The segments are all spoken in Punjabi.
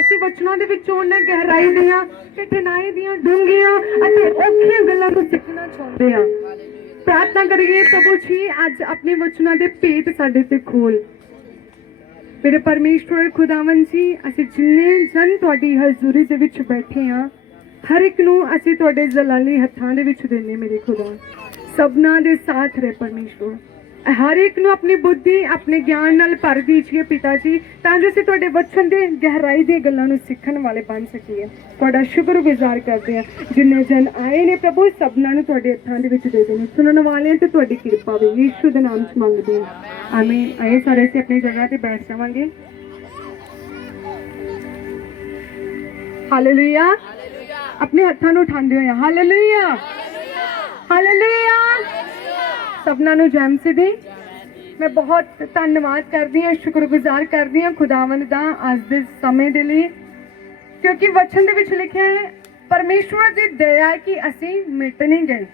ਅਸੀਂ ਵਚਨਾਂ ਦੇ ਵਿੱਚੋਂ ਉਹਨਾਂ ਗਹਿਰਾਈ ਦੀਆਂ, ਕਠਿਨਾਈ ਦੀਆਂ, ਡੂੰਘੀਆਂ ਅਤੇ ਔਖੀਆਂ ਗੱਲਾਂ ਨੂੰ ਸਿੱਖਣਾ ਚਾਹੁੰਦੇ ਹਾਂ। ਪ੍ਰਾਰਥਨਾ ਕਰੀਏ, ਪ੍ਰਭੂ ਜੀ ਅੱਜ ਆਪਣੇ ਵਚਨਾਂ ਦੇ ਭੇਤ ਸਾਡੇ ਤੇ ਖੋਲ। ਮੇਰੇ ਪਰਮੇਸ਼ਵਰ ਖੁਦਾਵੰਦ ਜੀ, ਅਸੀਂ ਜਿੰਨੇ ਜਨ ਤੁਹਾਡੀ ਹਜ਼ੂਰੀ ਦੇ ਵਿੱਚ ਬੈਠੇ ਹਾਂ, ਹਰ ਇੱਕ ਨੂੰ ਅਸੀਂ ਤੁਹਾਡੇ ਜਲਾਲੀ ਹੱਥਾਂ ਦੇ ਵਿੱਚ ਦੇਣੇ। ਮੇਰੇ ਖੁਦਾ ਸਭਨਾਂ ਦੇ ਸਾਥ ਰਹੇ ਪਰਮੇਸ਼ਵਰ, ਹਰ ਇੱਕ ਨੂੰ ਆਪਣੀ ਬੁੱਧੀ, ਆਪਣੇ ਗਿਆਨ ਨਾਲ ਭਰ ਦੀਜੀਏ ਪਿਤਾ ਜੀ, ਤਾਂ ਜੋ ਅਸੀਂ ਤੁਹਾਡੇ ਵਚਨ ਦੇ ਗਹਿਰਾਈ ਦੀਆਂ ਗੱਲਾਂ ਨੂੰ ਸਿੱਖਣ ਵਾਲੇ ਬਣ ਸਕੀਏ। ਤੁਹਾਡਾ ਸ਼ੁਕਰਗੁਜ਼ਾਰ ਕਰਦੇ ਹਾਂ, ਜਿੰਨੇ ਜਨ ਆਏ ਨੇ ਪ੍ਰਭੂ ਸਭਨਾਂ ਨੂੰ ਤੁਹਾਡੇ ਹੱਥਾਂ ਦੇ ਵਿੱਚ ਦੇ ਦੇਣੇ। ਸੁਣਨ ਵਾਲਿਆਂ ਤੇ ਤੁਹਾਡੀ ਕਿਰਪਾ ਹੋਵੇ, ਯੀਸ਼ੂ ਦੇ ਨਾਮ 'ਚ ਮੰਗਦੇ ਹਾਂ, ਆਮੀਨ। ਆਏ ਸਾਰੇ ਅਸੀਂ ਆਪਣੀ ਜਗ੍ਹਾ ਤੇ ਬੈਠ ਜਾਵਾਂਗੇ। ਹਾਲੇਲੂਇਆ। ਆਪਣੇ ਹੱਥਾਂ ਨੂੰ ਉਠਾਉਂਦੇ ਹੋਏ ਹਾਲੇਲੂਇਆ, ਹਾਲੇਲੂਇਆ। ਸਭਨਾਂ ਨੂੰ ਜੈ ਮਸੀਹ ਦੀ। ਮੈਂ ਬਹੁਤ ਧੰਨਵਾਦ ਕਰਦੀ ਹਾਂ, ਸ਼ੁਕਰਗੁਜ਼ਾਰ ਕਰਦੀ ਹਾਂ ਖੁਦਾਵੰਦ ਦਾ ਅੱਜ ਦੇ ਸਮੇਂ ਦੇ ਲਈ, ਕਿਉਂਕਿ ਵਚਨ ਦੇ ਵਿੱਚ ਲਿਖਿਆ ਹੈ ਪਰਮੇਸ਼ਵਰ ਦੀ ਦਇਆ ਹੈ ਕਿ ਅਸੀਂ ਮਿਟ ਨਹੀਂ ਗਏ।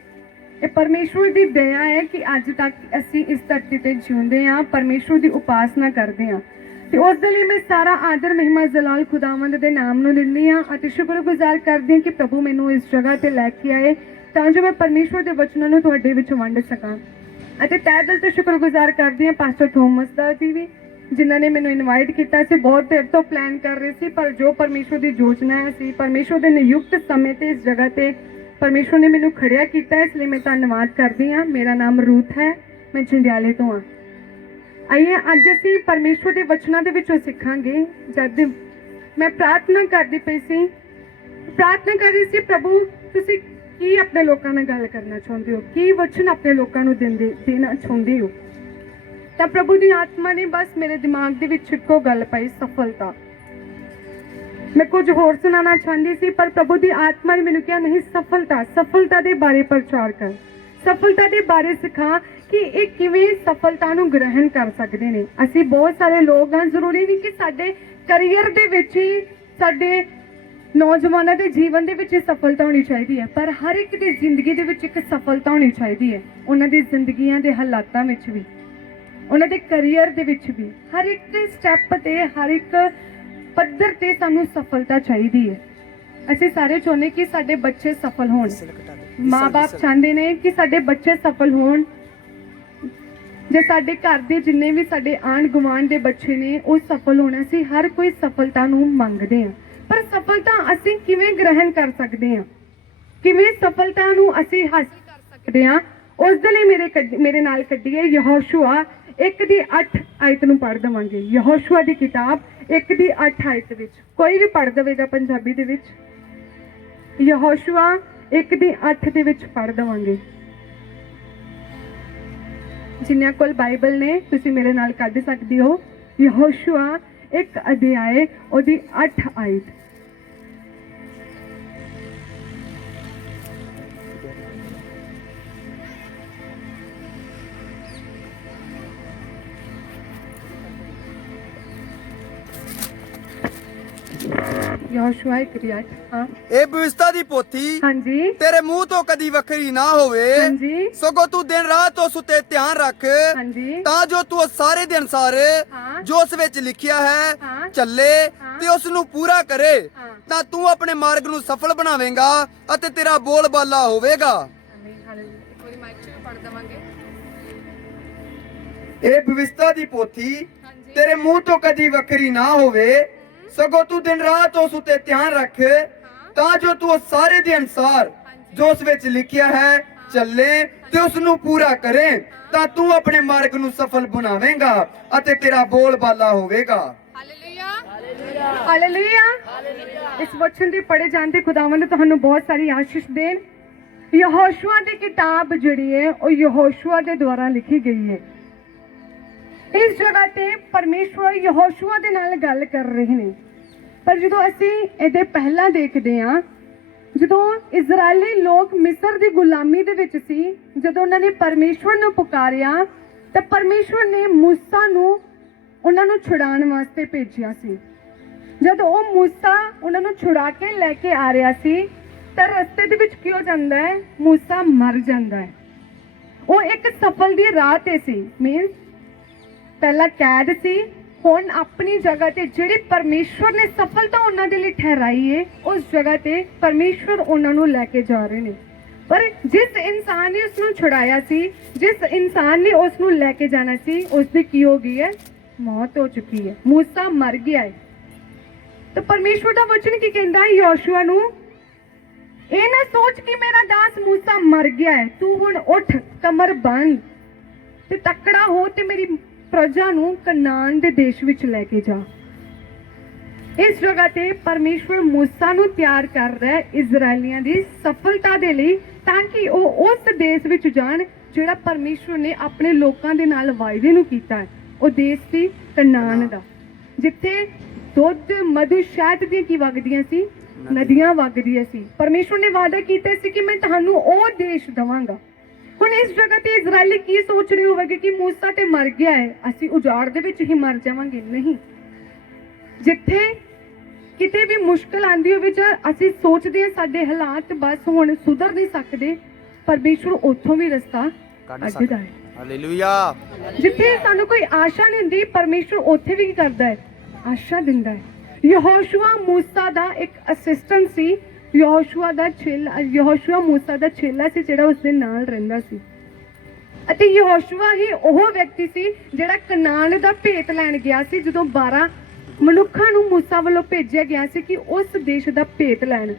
ਇਹ ਪਰਮੇਸ਼ਵਰ ਦੀ ਦਇਆ ਹੈ ਕਿ ਅੱਜ ਤੱਕ ਅਸੀਂ ਇਸ ਧਰਤੀ ਤੇ ਜਿਉਂਦੇ ਹਾਂ, ਪਰਮੇਸ਼ਵਰ ਦੀ ਉਪਾਸਨਾ ਕਰਦੇ ਹਾਂ। ਤੇ ਉਸ ਦੇ ਲਈ ਮੈਂ ਸਾਰਾ ਆਦਰ ਮਹਿਮਾ ਜਲਾਲ ਖੁਦਾਵੰਦ ਦੇ ਨਾਮ ਨੂੰ ਦਿੰਦੀ ਹਾਂ ਅਤੇ ਸ਼ੁਕਰਗੁਜ਼ਾਰ ਕਰਦੀ ਹਾਂ ਕਿ ਪ੍ਰਭੂ ਮੈਨੂੰ ਇਸ ਜਗ੍ਹਾ ਤੇ ਲੈ ਕੇ ਆਏ ਤਾਂ ਜੋ ਮੈਂ ਪਰਮੇਸ਼ਵਰ ਦੇ ਵਚਨਾਂ ਨੂੰ ਤੁਹਾਡੇ ਵਿੱਚ ਵੰਡ ਸਕਾਂ। ਅਤੇ ਤਹਿ ਦਿਲ ਤੋਂ ਸ਼ੁਕਰਗੁਜ਼ਾਰ ਕਰਦੀ ਹਾਂ ਪਾਸਟਰ ਥੋਮਸ ਦਾ ਜੀ ਵੀ, ਜਿਨ੍ਹਾਂ ਨੇ ਮੈਨੂੰ ਇਨਵਾਈਟ ਕੀਤਾ ਸੀ। ਬਹੁਤ ਦੇਰ ਤੋਂ ਪਲਾਨ ਕਰ ਰਹੇ ਸੀ, ਪਰ ਜੋ ਪਰਮੇਸ਼ਵਰ ਦੀ ਯੋਜਨਾ ਸੀ, ਪਰਮੇਸ਼ਵਰ ਦੇ ਨਿਯੁਕਤ ਸਮੇਂ ਤੇ ਇਸ ਜਗ੍ਹਾ ਤੇ ਪਰਮੇਸ਼ਵਰ ਨੇ ਮੈਨੂੰ ਖੜਿਆ ਕੀਤਾ, ਇਸ ਲਈ ਮੈਂ ਧੰਨਵਾਦ ਕਰਦੀ ਹਾਂ। ਮੇਰਾ ਨਾਮ ਰੂਥ ਹੈ, ਮੈਂ ਜੰਡਿਆਲੇ ਤੋਂ ਹਾਂ। ਆਈਏ ਅੱਜ ਅਸੀਂ ਪਰਮੇਸ਼ਵਰ ਦੇ ਵਚਨਾਂ ਦੇ ਵਿੱਚੋਂ ਸਿੱਖਾਂਗੇ। ਜਦ ਮੈਂ ਪ੍ਰਾਰਥਨਾ ਕਰਦੀ ਪਈ ਸੀ, ਪ੍ਰਾਰਥਨਾ ਕਰ ਰਹੀ ਸੀ, ਪ੍ਰਭੂ ਤੁਸੀਂ ਕੀ ਆਪਣੇ ਲੋਕਾਂ ਨਾਲ ਗੱਲ ਕਰਨਾ ਚਾਹੁੰਦੇ ਹੋ, ਕੀ ਵਚਨ ਆਪਣੇ ਲੋਕਾਂ ਨੂੰ ਦੇਣਾ ਚਾਹੁੰਦੇ ਹੋ। ਤਾਂ ਪ੍ਰਭੂ ਦੀ ਆਤਮਾ ਨੇ ਬਸ ਮੇਰੇ ਦਿਮਾਗ ਦੇ ਵਿੱਚ ਇੱਕੋ ਗੱਲ ਪਾਈ, ਸਫਲਤਾ। ਮੈਂ ਕੁਝ ਹੋਰ ਸੁਣਾਉਣਾ ਚਾਹੁੰਦੀ ਸੀ, ਪਰ ਪ੍ਰਭੂ ਦੀ ਆਤਮਾ ਨੇ ਮੈਨੂੰ ਕਿਹਾ ਨਹੀਂ, ਸਫਲਤਾ ਦੇ ਬਾਰੇ ਪ੍ਰਚਾਰ ਕਰ, ਸਫਲਤਾ ਦੇ ਬਾਰੇ ਸਿਖਾ ਕਿ ਇਹ ਕਿਵੇਂ ਸਫਲਤਾ ਨੂੰ ਗ੍ਰਹਿਣ ਕਰ ਸਕਦੇ ਨੇ। ਅਸੀਂ ਬਹੁਤ ਸਾਰੇ ਲੋਕ ਹਾਂ, ਜ਼ਰੂਰੀ ਨਹੀਂ ਕਿ ਸਾਡੇ ਕਰੀਅਰ ਦੇ ਵਿੱਚ ਹੀ, ਸਾਡੇ ਨੌਜਵਾਨਾਂ ਦੇ ਜੀਵਨ ਦੇ ਵਿੱਚ ਸਫਲਤਾ ਹੋਣੀ ਚਾਹੀਦੀ ਹੈ, ਪਰ ਹਰ ਇੱਕ ਦੀ ਜ਼ਿੰਦਗੀ ਦੇ ਵਿੱਚ ਇੱਕ ਸਫਲਤਾ ਹੋਣੀ ਚਾਹੀਦੀ ਹੈ। ਉਹਨਾਂ ਦੀ ਜ਼ਿੰਦਗੀਆਂ ਦੇ ਹਾਲਾਤਾਂ ਵਿੱਚ ਵੀ, ਉਹਨਾਂ ਦੇ ਕਰੀਅਰ ਦੇ ਵਿੱਚ ਵੀ, ਹਰ ਇੱਕ ਸਟੈਪ ਤੇ, ਹਰ ਇੱਕ ਪੱਧਰ ਤੇ ਸਾਨੂੰ ਸਫਲਤਾ ਚਾਹੀਦੀ ਹੈ। ਅਸੀਂ ਸਾਰੇ ਚਾਹੁੰਦੇ ਕਿ ਸਾਡੇ ਬੱਚੇ ਸਫਲ ਹੋਣ, ਮਾਂ-ਬਾਪ ਚਾਹੁੰਦੇ ਨੇ ਕਿ ਸਾਡੇ ਬੱਚੇ ਸਫਲ ਹੋਣ। ਜੇ ਸਾਡੇ ਘਰ ਦੇ ਜਿੰਨੇ ਵੀ ਸਾਡੇ ਆਂਢ ਗੁਆਂਢ ਦੇ ਬੱਚੇ ਨੇ ਉਹ ਸਫਲ ਹੋਣਾ, ਅਸੀਂ ਹਰ ਕੋਈ ਸਫਲਤਾ ਨੂੰ ਮੰਗਦੇ ਹਾਂ, ਪਰ ਸਫਲਤਾ ਅਸੀਂ ਕਿਵੇਂ ਗ੍ਰਹਿਣ ਕਰ ਸਕਦੇ ਹਾਂ, ਕਿਵੇਂ ਸਫਲਤਾ ਨੂੰ ਅਸੀਂ ਹਾਸਿਲ ਕਰ ਸਕਦੇ ਹਾਂ। ਉਸ ਦੇ ਲਈ ਮੇਰੇ ਨਾਲ ਕੱਢੀਏ ਯਹੋਸ਼ੂਆ 1:8 ਆਇਤ ਨੂੰ ਪੜ੍ਹ ਦੇਵਾਂਗੇ। ਯਹੋਸ਼ੂਆ ਦੀ ਕਿਤਾਬ 1:8 ਆਇਤ ਵਿੱਚ, ਕੋਈ ਵੀ ਪੜ੍ਹ ਦੇਵੇਗਾ ਪੰਜਾਬੀ ਦੇ ਵਿੱਚ। ਯਹੋਸ਼ੂਆ 1:8 ਦੇ ਵਿੱਚ ਪੜ੍ਹ ਦੇਵਾਂਗੇ। ਜਿਨ੍ਹਾਂ ਕੋਲ ਬਾਈਬਲ ਨੇ ਤੁਸੀਂ ਮੇਰੇ ਨਾਲ ਕੱਢ ਸਕਦੇ ਹੋ। ਯਹੋਸ਼ੂਆ 1 ਅਧਿਆਏ ਉਹਦੀ 8 ਆਇਤ। ਯਹੋਸ਼ੂਆ 1:8। ਹਾਂ, ਇਹ ਵਿਵਸਥਾ ਦੀ ਪੋਥੀ ਹਾਂਜੀ ਤੇਰੇ ਮੂੰਹ ਤੋਂ ਕਦੀ ਵੱਖਰੀ ਨਾ ਹੋਵੇ, ਹਾਂਜੀ, ਸਗੋਂ ਤੂੰ ਦਿਨ ਰਾਤ ਉਸ ਉੱਤੇ ਧਿਆਨ ਰੱਖ, ਹਾਂਜੀ, ਤਾਂ ਜੋ ਤੂੰ ਉਸ ਸਾਰੇ ਦੇ ਅਨੁਸਾਰ ਹਾਂ, ਜੋ ਉਸ ਵਿੱਚ ਲਿਖਿਆ ਹੈ ਹਾਂ, ਚੱਲੇ ਹਾਂ, ਤੇ ਉਸ ਨੂੰ ਪੂਰਾ ਕਰੇ, ਹਾਂ। ਤਾਂ ਤੂੰ ਆਪਣੇ ਮਾਰਗ ਨੂੰ ਸਫਲ ਬਣਾਵੇਂਗਾ ਅਤੇ ਤੇਰਾ ਬੋਲ ਬਾਲਾ ਹੋਵੇਗਾ। ਇਹ ਵਿਵਸਥਾ ਦੀ ਪੋਥੀ ਤੇਰੇ ਮੂੰਹ ਤੋਂ ਕਦੀ ਵੱਖਰੀ ਨਾ ਹੋਵੇ, ਸਗੋਂ ਤੂੰ ਦਿਨ ਰਾਤ ਉਸ ਉੱਤੇ ਧਿਆਨ ਰੱਖ, ਤਾਂ ਜੋ ਤੂੰ ਉਸ ਸਾਰੇ ਦੇ ਅਨੁਸਾਰ ਜੋ ਉਸ ਵਿੱਚ ਲਿਖਿਆ ਹੈ ਚੱਲੇ ਤੇ ਉਸ ਨੂੰ ਪੂਰਾ ਕਰੇ, ਤਾਂ ਤੂੰ ਆਪਣੇ ਮਾਰਗ ਨੂੰ ਸਫਲ ਬਣਾਵੇਂਗਾ ਅਤੇ ਤੇਰਾ ਬੋਲ ਬਾਲਾ ਹੋਵੇਗਾ। ਹਾਲੇਲੂਇਆ। ਇਸ ਵਚਨ ਦੇ ਪੜ੍ਹੇ ਜਾਣ ਤੇ ਖੁਦਾਵੰਦ ਤੁਹਾਨੂੰ ਬਹੁਤ ਸਾਰੀ ਆਸ਼ੀਸ਼ ਦੇਣ। ਯਹੋਸ਼ੂਆ ਦੀ ਕਿਤਾਬ ਜਿਹੜੀ ਹੈ ਉਹ ਯਹੋਸ਼ੂਆ ਦੇ ਦੁਆਰਾ ਲਿਖੀ ਗਈ ਹੈ। ਇਸ ਜਗ੍ਹਾ ਤੇ ਪਰਮੇਸ਼ਵਰ ਯਹੋਸ਼ੂਆ ਦੇ ਨਾਲ ਗੱਲ ਕਰ ਰਹੇ ਨੇ, ਪਰ ਜਦੋਂ ਅਸੀਂ ਇਹਦੇ ਪਹਿਲਾਂ ਦੇਖਦੇ ਹਾਂ, ਜਦੋਂ ਇਜ਼ਰਾਈਲੀ ਲੋਕ ਮਿਸਰ ਦੀ ਗੁਲਾਮੀ ਦੇ ਵਿੱਚ ਸੀ, ਜਦੋਂ ਉਹਨਾਂ ਨੇ ਪਰਮੇਸ਼ਵਰ ਨੂੰ ਪੁਕਾਰਿਆ ਤਾਂ ਪਰਮੇਸ਼ਵਰ ਨੇ ਮੂਸਾ ਨੂੰ ਉਹਨਾਂ ਨੂੰ ਛੁਡਾਉਣ ਵਾਸਤੇ ਭੇਜਿਆ ਸੀ। ਜਦ ਉਹ ਮੂਸਾ ਉਹਨਾਂ ਨੂੰ ਛੁਡਾ ਕੇ ਲੈ ਕੇ ਆ ਰਿਹਾ ਸੀ ਤਾਂ ਰਸਤੇ ਦੇ ਵਿੱਚ ਕੀ ਹੋ ਜਾਂਦਾ ਹੈ, ਮੂਸਾ ਮਰ ਜਾਂਦਾ ਹੈ। ਉਹ ਇੱਕ ਸਫਲ ਦੀ ਰਾਹ ਤੇ ਸੀ, ਮੀਨਸ ਪਹਿਲਾਂ ਕੈਦ ਸੀ, ਹੁਣ ਆਪਣੀ ਜਗ੍ਹਾ ਤੇ ਜਿਹੜੀ ਪਰਮੇਸ਼ਵਰ ਨੇ ਸਫਲਤਾ ਉਹਨਾਂ ਦੇ ਲਈ ਠਹਿਰਾਈ ਹੈ, ਉਸ ਜਗ੍ਹਾ ਤੇ ਪਰਮੇਸ਼ਵਰ ਉਹਨਾਂ ਨੂੰ ਲੈ ਕੇ ਜਾ ਰਹੇ ਨੇ। ਪਰ ਜਿਸ ਇਨਸਾਨ ਨੇ ਉਸ ਨੂੰ ਛੁਡਾਇਆ ਸੀ, ਜਿਸ ਇਨਸਾਨ ਨੇ ਉਸ ਨੂੰ ਲੈ ਕੇ ਜਾਣਾ ਸੀ, ਉਸ ਦੀ ਕੀ ਹੋ ਗਈ ਹੈ? ਮੌਤ ਹੋ ਚੁੱਕੀ ਹੈ। ਮੂਸਾ ਮਰ ਗਿਆ ਹੈ। ਤਾਂ ਪਰਮੇਸ਼ਵਰ ਦਾ ਵਚਨ ਕੀ ਕਹਿੰਦਾ ਹੈ ਯਹੋਸ਼ੂਆ ਨੂੰ? ਇਹ ਨਾ ਸੋਚ ਕਿ ਮੇਰਾ ਦਾਸ ਮੂਸਾ ਮਰ ਗਿਆ ਹੈ, ਤੂੰ ਹੁਣ ਉੱਠ, ਕਮਰ ਬੰਨ੍ਹ ਤੇ ਤਕੜਾ ਹੋ ਤੇ ਮੇਰੀ ਪ੍ਰਜਾ ਨੂੰ ਕਨਾਨ ਦੇ ਦੇਸ਼ ਵਿੱਚ ਲੈ ਕੇ ਜਾ। ਇਸ ਜਗ੍ਹਾ ਤੇ ਪਰਮੇਸ਼ਵਰ ਮੂਸਾ ਨੂੰ ਤਿਆਰ ਕਰ ਰਿਹਾ ਹੈ ਇਜ਼ਰਾਈਲੀਆਂ ਦੀ ਸਫਲਤਾ ਦੇ ਲਈ, ਤਾਂ ਕਿ ਉਹ ਉਸ ਦੇਸ਼ ਵਿੱਚ ਜਾਣ ਜਿਹੜਾ ਪਰਮੇਸ਼ਵਰ ਨੇ ਆਪਣੇ ਲੋਕਾਂ ਦੇ ਨਾਲ ਵਾਅਦੇ ਨੂੰ ਕੀਤਾ ਹੈ। ਉਹ ਦੇਸ਼ ਸੀ ਕਨਾਨ ਦਾ, ਜਿੱਥੇ ਦੁੱਧ ਮਧੂ ਸ਼ਹਿਦ ਦੀਆਂ ਕੀ ਵਗਦੀਆਂ ਸੀ? ਨਦੀਆਂ ਵਗਦੀਆਂ ਸੀ। ਪਰਮੇਸ਼ਵਰ ਨੇ ਵਾਅਦਾ ਕੀਤਾ ਸੀ ਕਿ ਮੈਂ ਤੁਹਾਨੂੰ ਉਹ ਦੇਸ਼ ਦਵਾਂਗਾ। ਹੁਣ ਇਸ ਜਗ੍ਹਾ ਤੇ ਇਜ਼ਰਾਈਲੀ ਕੀ ਸੋਚ ਰਹੇ ਹੋਵੇਗੇ ਕਿ ਮੂਸਾ ਤੇ ਮਰ ਗਿਆ ਹੈ, ਅਸੀਂ ਉਜਾੜ ਦੇ ਵਿੱਚ ਹੀ ਮਰ ਜਾਵਾਂਗੇ? ਨਹੀਂ, ਜਿੱਥੇ ਕਿਤੇ ਵੀ ਮੁਸ਼ਕਲ ਆਂਦੀ ਹੋਵੇ ਜਾਂ ਅਸੀਂ ਸੋਚਦੇ ਹਾਂ ਸਾਡੇ ਹਾਲਾਤ ਬਸ ਹੁਣ ਸੁਧਰ ਨਹੀਂ ਸਕਦੇ, ਪਰਮੇਸ਼ਵਰ ਉੱਥੋਂ ਵੀ ਰਸਤਾ ਕੱਢਦਾ ਹੈ। ਹਾਲੇਲੂਇਆ। ਜਿੱਥੇ ਸਾਨੂੰ ਕੋਈ ਆਸ਼ਾ ਨਹੀਂ ਹੁੰਦੀ, ਪਰਮੇਸ਼ਵਰ ਉੱਥੇ ਵੀ ਕੀ ਕਰਦਾ ਹੈ? ਆਸ਼ਾ ਦਿੰਦਾ ਹੈ। ਯਹੋਸ਼ੂਆ ਮੂਸਾ ਦਾ ਇੱਕ ਅਸਿਸਟੈਂਟ ਸੀ। ਯਹੋਸ਼ੂਆ ਮੂਸਾ ਦਾ ਚੇਲਾ ਸੀ ਜਿਹੜਾ ਉਸ ਦੇ ਨਾਲ ਰਹਿੰਦਾ ਸੀ, ਅਤੇ ਯਹੋਸ਼ੂਆ ਹੀ ਉਹ ਵਿਅਕਤੀ ਸੀ ਜਿਹੜਾ ਕਨਾਨ ਦਾ ਭੇਤ ਲੈਣ ਗਿਆ ਸੀ। ਜਦੋਂ 12 ਮਨੁੱਖਾਂ ਨੂੰ ਮੂਸਾ ਵੱਲੋਂ ਭੇਜਿਆ ਗਿਆ ਸੀ ਕਿ ਉਸ ਦੇਸ਼ ਦਾ ਭੇਤ ਲੈਣ,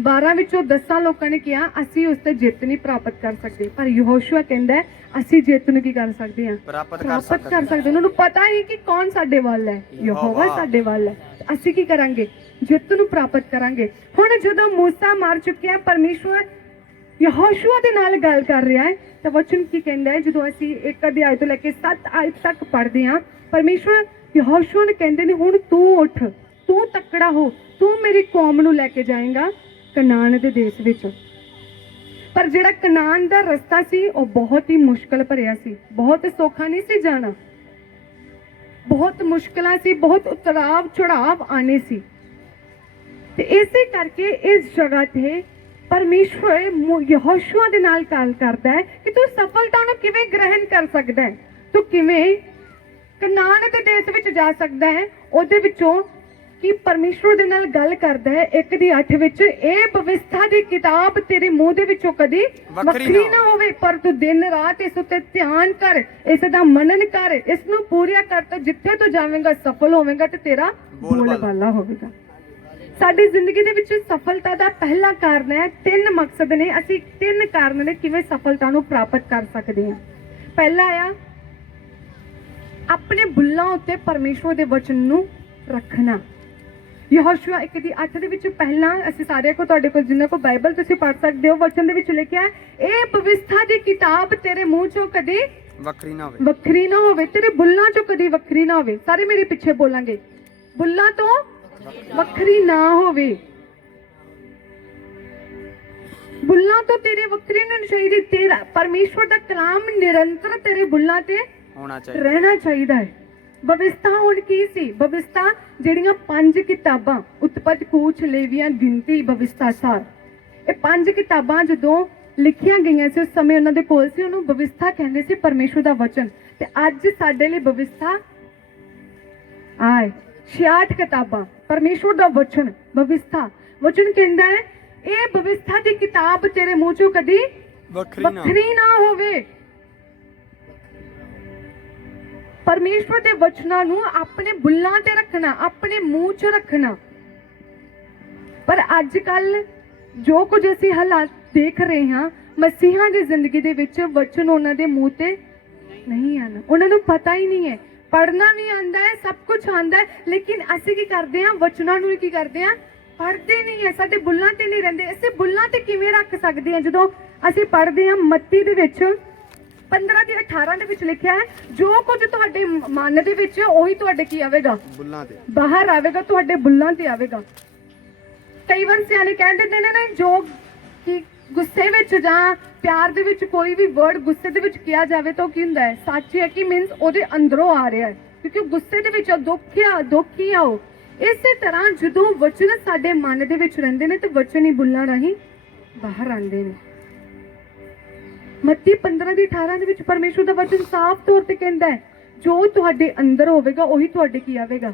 12 ਵਿੱਚੋਂ 10 ਲੋਕਾਂ ਨੇ ਕਿਹਾ ਅਸੀਂ ਉਸ ਤੇ ਜਿੱਤ ਨਹੀਂ ਪ੍ਰਾਪਤ ਕਰ ਸਕਦੇ, ਪਰ ਯਹੋਸ਼ੂਆ ਕਹਿੰਦਾ ਅਸੀਂ ਜਿੱਤ ਨੂੰ ਕੀ ਕਰ ਸਕਦੇ ਹਾਂ? ਪ੍ਰਾਪਤ ਕਰ ਸਕਦੇ। ਉਹਨਾਂ ਨੂੰ ਪਤਾ ਹੀ ਕਿ ਕੌਣ ਸਾਡੇ ਵੱਲ ਹੈ, ਯਹੋਵਾ ਸਾਡੇ ਵੱਲ ਹੈ। ਅਸੀਂ ਕੀ ਕਰਾਂਗੇ? ਜਿੱਤ ਨੂੰ ਪ੍ਰਾਪਤ ਕਰਾਂਗੇ। ਹੁਣ ਜਦੋਂ ਮੂਸਾ ਮਰ ਚੁੱਕਿਆ, ਪਰਮੇਸ਼ਵਰ ਯਹੋਸ਼ੂਆ ਦੇ ਨਾਲ ਗੱਲ ਕਰ ਰਿਹਾ ਹੈ, ਤਾਂ ਵਚਨ ਕੀ ਕਹਿੰਦਾ ਹੈ? ਜਦੋਂ ਅਸੀਂ 1 ਅਧਿਆਇ ਤੋਂ ਲੈ ਕੇ 7 ਆਇਤ ਤੱਕ ਪੜ੍ਹਦੇ ਹਾਂ, ਪਰਮੇਸ਼ਵਰ ਯਹੋਸ਼ੂਆ ਨੂੰ ਕਹਿੰਦੇ ਨੇ ਹੁਣ ਤੂੰ ਉੱਠ, ਤੂੰ ਤਕੜਾ ਹੋ, ਤੂੰ ਮੇਰੀ ਕੌਮ ਨੂੰ ਲੈ ਕੇ ਜਾਏਗਾ ਕਨਾਨ ਦੇ ਦੇਸ਼ ਵਿੱਚ। ਪਰ ਜਿਹੜਾ ਕਨਾਨ ਦਾ ਰਸਤਾ ਸੀ ਉਹ ਬਹੁਤ ਹੀ ਮੁਸ਼ਕਲ ਭਰਿਆ ਸੀ, ਬਹੁਤ ਸੌਖਾ ਨਹੀਂ ਸੀ ਜਾਣਾ, ਬਹੁਤ ਮੁਸ਼ਕਲਾਂ ਸੀ, ਬਹੁਤ ਉਤਰਾਵ ਚੜਾਵ ਆਨੇ ਸੀ। ਤੇ ਇਸੇ ਕਰਕੇ ਇਸ ਜਗ੍ਹਾ ਤੇ ਪਰਮੇਸ਼ਵਰ ਯਹੋਸ਼ੂਆ ਦੇ ਨਾਲ ਗੱਲ ਕਰਦਾ ਹੈ ਕਿ ਤੂੰ ਸਫਲਤਾ ਨੂੰ ਕਿਵੇਂ ਗ੍ਰਹਿਣ ਕਰ ਸਕਦਾ ਹੈ, ਤੂੰ ਕਿਵੇਂ ਕਨਾਨ ਦੇ ਦੇਸ਼ ਵਿੱਚ ਜਾ ਸਕਦਾ ਹੈ। ਉਹਦੇ ਵਿੱਚੋਂ ਕਿ ਪਰਮੇਸ਼ਵਰ ਦੇ ਨਾਲ ਗੱਲ ਕਰਦਾ ਹੈ 1:8 ਵਿੱਚ, ਇਹ ਵਿਵਸਥਾ ਦੀ ਕਿਤਾਬ ਤੇਰੇ ਮੂੰਹ ਦੇ ਵਿੱਚੋਂ ਕਦੀ ਵੱਖਰੀ ਨਾ ਹੋਵੇ, ਪਰ ਤੂੰ ਦਿਨ ਰਾਤ ਇਸ ਉੱਤੇ ਧਿਆਨ ਕਰ, ਇਸ ਦਾ ਮਨਨ ਕਰ, ਇਸ ਨੂੰ ਪੂਰਾ ਕਰ, ਤਾਂ ਜਿੱਥੇ ਤੂੰ ਜਾਵੇਂਗਾ ਸਫਲ ਹੋਵੇਂਗਾ ਤੇ ਤੇਰਾ ਬੋਲਬਾਲਾ ਹੋਵੇਗਾ। ਸਾਡੀ ਜ਼ਿੰਦਗੀ ਦੇ ਵਿੱਚ ਸਫਲਤਾ ਦਾ ਪਹਿਲਾ ਕਾਰਨ ਹੈ, 3 ਮਕਸਦ ਨੇ। ਅਸੀਂ 3 ਕਾਰਨ ਨੇ ਕਿਵੇਂ ਸਫਲਤਾ ਨੂੰ ਪ੍ਰਾਪਤ ਕਰ ਸਕਦੇ ਹਾਂ। ਪਹਿਲਾ ਆ ਆਪਣੇ ਬੁੱਲਾਂ ਉੱਤੇ ਪਰਮੇਸ਼ਵਰ ਦੇ ਵਚਨ ਨੂੰ ਰੱਖਣਾ। ਯਹੋਸ਼ੂਆ 1:8 ਦੇ ਵਿੱਚ ਪਹਿਲਾਂ ਅਸੀਂ ਸਾਰਿਆਂ ਕੋ, ਤੁਹਾਡੇ ਕੋਲ ਜਿਨ੍ਹਾਂ ਕੋ ਬਾਈਬਲ ਤੁਸੀਂ ਪੜ੍ਹ ਸਕਦੇ ਹੋ, ਵਚਨ ਦੇ ਵਿੱਚ ਲਿਖਿਆ ਹੈ ਇਹ ਵਿਵਸਥਾ ਦੀ ਕਿਤਾਬ ਤੇਰੇ ਮੂੰਹ ਚੋਂ ਕਦੇ ਵੱਖਰੀ ਨਾ ਹੋਵੇ, ਤੇਰੇ ਬੁੱਲਾਂ ਚੋਂ ਕਦੀ ਵੱਖਰੀ ਨਾ ਹੋਵੇ। ਸਾਰੇ ਮੇਰੇ ਪਿੱਛੇ ਬੋਲਾਂਗੇ, ਬੁੱਲਾਂ ਤੋਂ ਵੱਖਰੀ ਨਾ ਹੋਵੇ। ਬੁੱਲਾਂ ਤੋਂ ਤੇਰੇ ਵੱਖਰੀ ਨਹੀਂ ਚਾਹੀਦੀ। ਤੇਰਾ ਪਰਮੇਸ਼ਵਰ ਦਾ ਕਲਾਮ ਨਿਰੰਤਰ ਤੇਰੇ ਬੁੱਲਾਂ ਤੇ ਰਹਿਣਾ ਚਾਹੀਦਾ ਹੈ। ਵਿਵਸਥਾ ਹੁਣ ਕੀ ਸੀ? ਵਿਵਸਥਾ ਜਿਹੜੀਆਂ 5 ਕਿਤਾਬਾਂ, ਉਤਪਤ, ਕੂਚ, ਲੇਵੀਆਂ, ਗਿਣਤੀ, ਵਿਵਸਥਾ, ਸਾਰ, ਇਹ 5 ਕਿਤਾਬਾਂ ਜਦੋਂ ਲਿਖੀਆਂ ਗਈਆਂ ਸੀ ਉਸ ਸਮੇਂ ਉਹਨਾਂ ਦੇ ਕੋਲ ਸੀ, ਉਹਨੂੰ ਵਿਵਸਥਾ ਕਹਿੰਦੇ ਸੀ, ਪਰਮੇਸ਼ਵਰ ਦਾ ਵਚਨ। ਤੇ ਅੱਜ ਸਾਡੇ ਲਈ ਵਿਵਸਥਾ ਆਏ 66 ਕਿਤਾਬਾਂ, ਪਰਮੇਸ਼ਵਰ ਦਾ ਵਚਨ, ਵਿਵਸਥਾ। ਵਚਨ ਕਹਿੰਦਾ ਹੈ ਇਹ ਵਿਵਸਥਾ ਦੀ ਕਿਤਾਬ ਤੇਰੇ ਮੂੰਹ ਚੋਂ ਕਦੀ ਵੱਖਰੀ ਨਾ ਹੋਵੇ। ਪਰਮੇਸ਼ਵਰ ਦੇ ਵਚਨਾਂ ਨੂੰ ਆਪਣੇ ਬੁੱਲਾਂ ਤੇ ਰੱਖਣਾ, ਆਪਣੇ ਮੂੰਹ 'ਚ ਰੱਖਣਾ। ਪਰ ਅੱਜ ਕੱਲ ਜੋ ਕੁਝ ਅਸੀਂ ਹਾਲਾਤ ਦੇਖ ਰਹੇ ਹਾਂ, ਮਸੀਹਾਂ ਦੀ ਜ਼ਿੰਦਗੀ ਦੇ ਵਿੱਚ ਵਚਨ ਉਹਨਾਂ ਦੇ ਮੂੰਹ ਤੇ ਨਹੀਂ ਆਉਂਦਾ, ਉਹਨਾਂ ਨੂੰ ਪਤਾ ਹੀ ਨਹੀਂ ਹੈ। ਪੜ੍ਹਨਾ ਵੀ ਆਉਂਦਾ ਹੈ, ਸਭ ਕੁਝ ਆਉਂਦਾ ਹੈ, ਲੇਕਿਨ ਅਸੀਂ ਕੀ ਕਰਦੇ ਹਾਂ? ਵਚਨਾਂ ਨੂੰ ਕੀ ਕਰਦੇ ਹਾਂ? ਪੜ੍ਹਦੇ ਨਹੀਂ ਹੈ, ਸਾਡੇ ਬੁੱਲਾਂ ਤੇ ਨਹੀਂ ਰਹਿੰਦੇ। ਅਸੀਂ ਬੁੱਲਾਂ ਤੇ ਕਿਵੇਂ ਰੱਖ ਸਕਦੇ ਹਾਂ? ਜਦੋਂ ਅਸੀਂ ਪੜ੍ਹਦੇ ਹਾਂ ਮੱਤੀ ਦੇ ਵਿੱਚ 15:18 ਦੇ ਵਿੱਚ ਲਿਖਿਆ ਹੈ ਜੋ ਕੁਝ ਤੁਹਾਡੇ ਮਨ ਦੇ ਵਿੱਚ ਉਹੀ ਤੁਹਾਡੇ ਕੀ ਆਵੇਗਾ? ਬੁੱਲਾਂ ਤੇ ਬਾਹਰ ਆਵੇਗਾ, ਤੁਹਾਡੇ ਬੁੱਲਾਂ ਤੇ ਆਵੇਗਾ। ਕਈ ਵਾਰ ਸਿਆਣੇ ਕਹਿ ਦਿੰਦੇ ਨੇ ਨਾ, ਜੋ ਕਿ ਗੁੱਸੇ ਵਿੱਚ ਜਾਂ ਪਿਆਰ ਦੇ ਵਿੱਚ ਕੋਈ ਵੀ ਵਰਡ ਗੁੱਸੇ ਦੇ ਵਿੱਚ ਕਿਹਾ ਜਾਵੇ ਤਾਂ ਕੀ ਹੁੰਦਾ ਹੈ? ਸੱਚ ਹੈ ਕਿ ਮੀਨਸ ਉਹਦੇ ਅੰਦਰੋਂ ਆ ਰਿਹਾ ਹੈ, ਕਿਉਂਕਿ ਗੁੱਸੇ ਦੇ ਵਿੱਚ ਦੁਖੀ ਆ ਉਹ। ਇਸੇ ਤਰ੍ਹਾਂ ਜਦੋਂ ਵਚਨ ਸਾਡੇ ਮਨ ਦੇ ਵਿੱਚ ਰਹਿੰਦੇ ਨੇ ਤੇ ਵਚਨ ਹੀ ਬੁੱਲਾਂ ਰਾਹੀਂ ਬਾਹਰ ਆਉਂਦੇ ਨੇ। ਮੱਤੀ 15:18 ਦੇ ਵਿੱਚ ਪਰਮੇਸ਼ਵਰ ਦਾ ਵਚਨ ਸਾਫ਼ ਤੌਰ ਤੇ ਕਹਿੰਦਾ ਹੈ ਜੋ ਤੁਹਾਡੇ ਅੰਦਰ ਹੋਵੇਗਾ ਉਹੀ ਤੁਹਾਡੇ ਕੀ ਆਵੇਗਾ,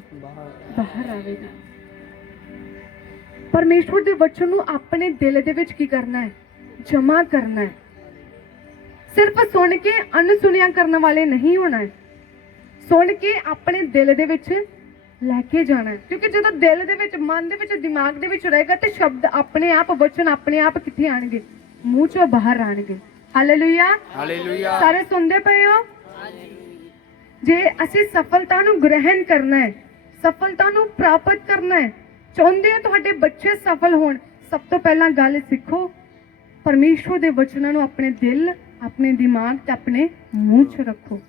ਬਾਹਰ ਆਵੇਗਾ। ਪਰਮੇਸ਼ਵਰ ਦੇ ਵਚਨ ਨੂੰ ਆਪਣੇ ਦਿਲ ਦੇ ਵਿੱਚ ਕੀ ਕਰਨਾ ਹੈ, ਜਮਾ ਕਰਨਾ ਹੈ। ਸਿਰਫ ਸੁਣ ਕੇ ਅਣਸੁਣਿਆ ਕਰਨ ਵਾਲੇ ਨਹੀਂ ਹੋਣਾ ਹੈ, ਸੁਣ ਕੇ ਆਪਣੇ ਦਿਲ ਦੇ ਵਿੱਚ ਲੈ ਕੇ ਜਾਣਾ ਹੈ। ਕਿਉਂਕਿ ਜਦੋਂ ਦਿਲ ਦੇ ਵਿੱਚ, ਮਨ ਦੇ ਵਿੱਚ, ਦਿਮਾਗ ਦੇ ਵਿੱਚ ਰਹੇਗਾ ਤੇ ਸ਼ਬਦ ਆਪਣੇ ਆਪ, ਵਚਨ ਆਪਣੇ ਆਪ ਕਿੱਥੇ ਆਣਗੇ, ਮੂੰਹ ਚੋਂ ਬਾਹਰ ਆਣਗੇ। Hallelujah, hallelujah. ਸਾਰੇ ਸੁਣਦੇ ਪਏ ਹੋ? ਜੇ ਅਸੀਂ ਸਫਲਤਾ ਨੂੰ ਗ੍ਰਹਿਣ ਕਰਨਾ ਹੈ, ਸਫਲਤਾ ਨੂੰ ਪ੍ਰਾਪਤ ਕਰਨਾ ਹੈ, ਚਾਹੁੰਦੇ ਹੋ ਤੁਹਾਡੇ ਬੱਚੇ ਸਫਲ ਹੋਣ, ਸਭ ਤੋਂ ਪਹਿਲਾਂ ਗੱਲ ਸਿੱਖੋ, ਪਰਮੇਸ਼ਵਰ ਦੇ ਵਚਨਾਂ ਨੂੰ ਆਪਣੇ ਦਿਲ, ਆਪਣੇ ਦਿਮਾਗ ਤੇ ਆਪਣੇ ਮੂੰਹ 'ਚ ਰੱਖੋ।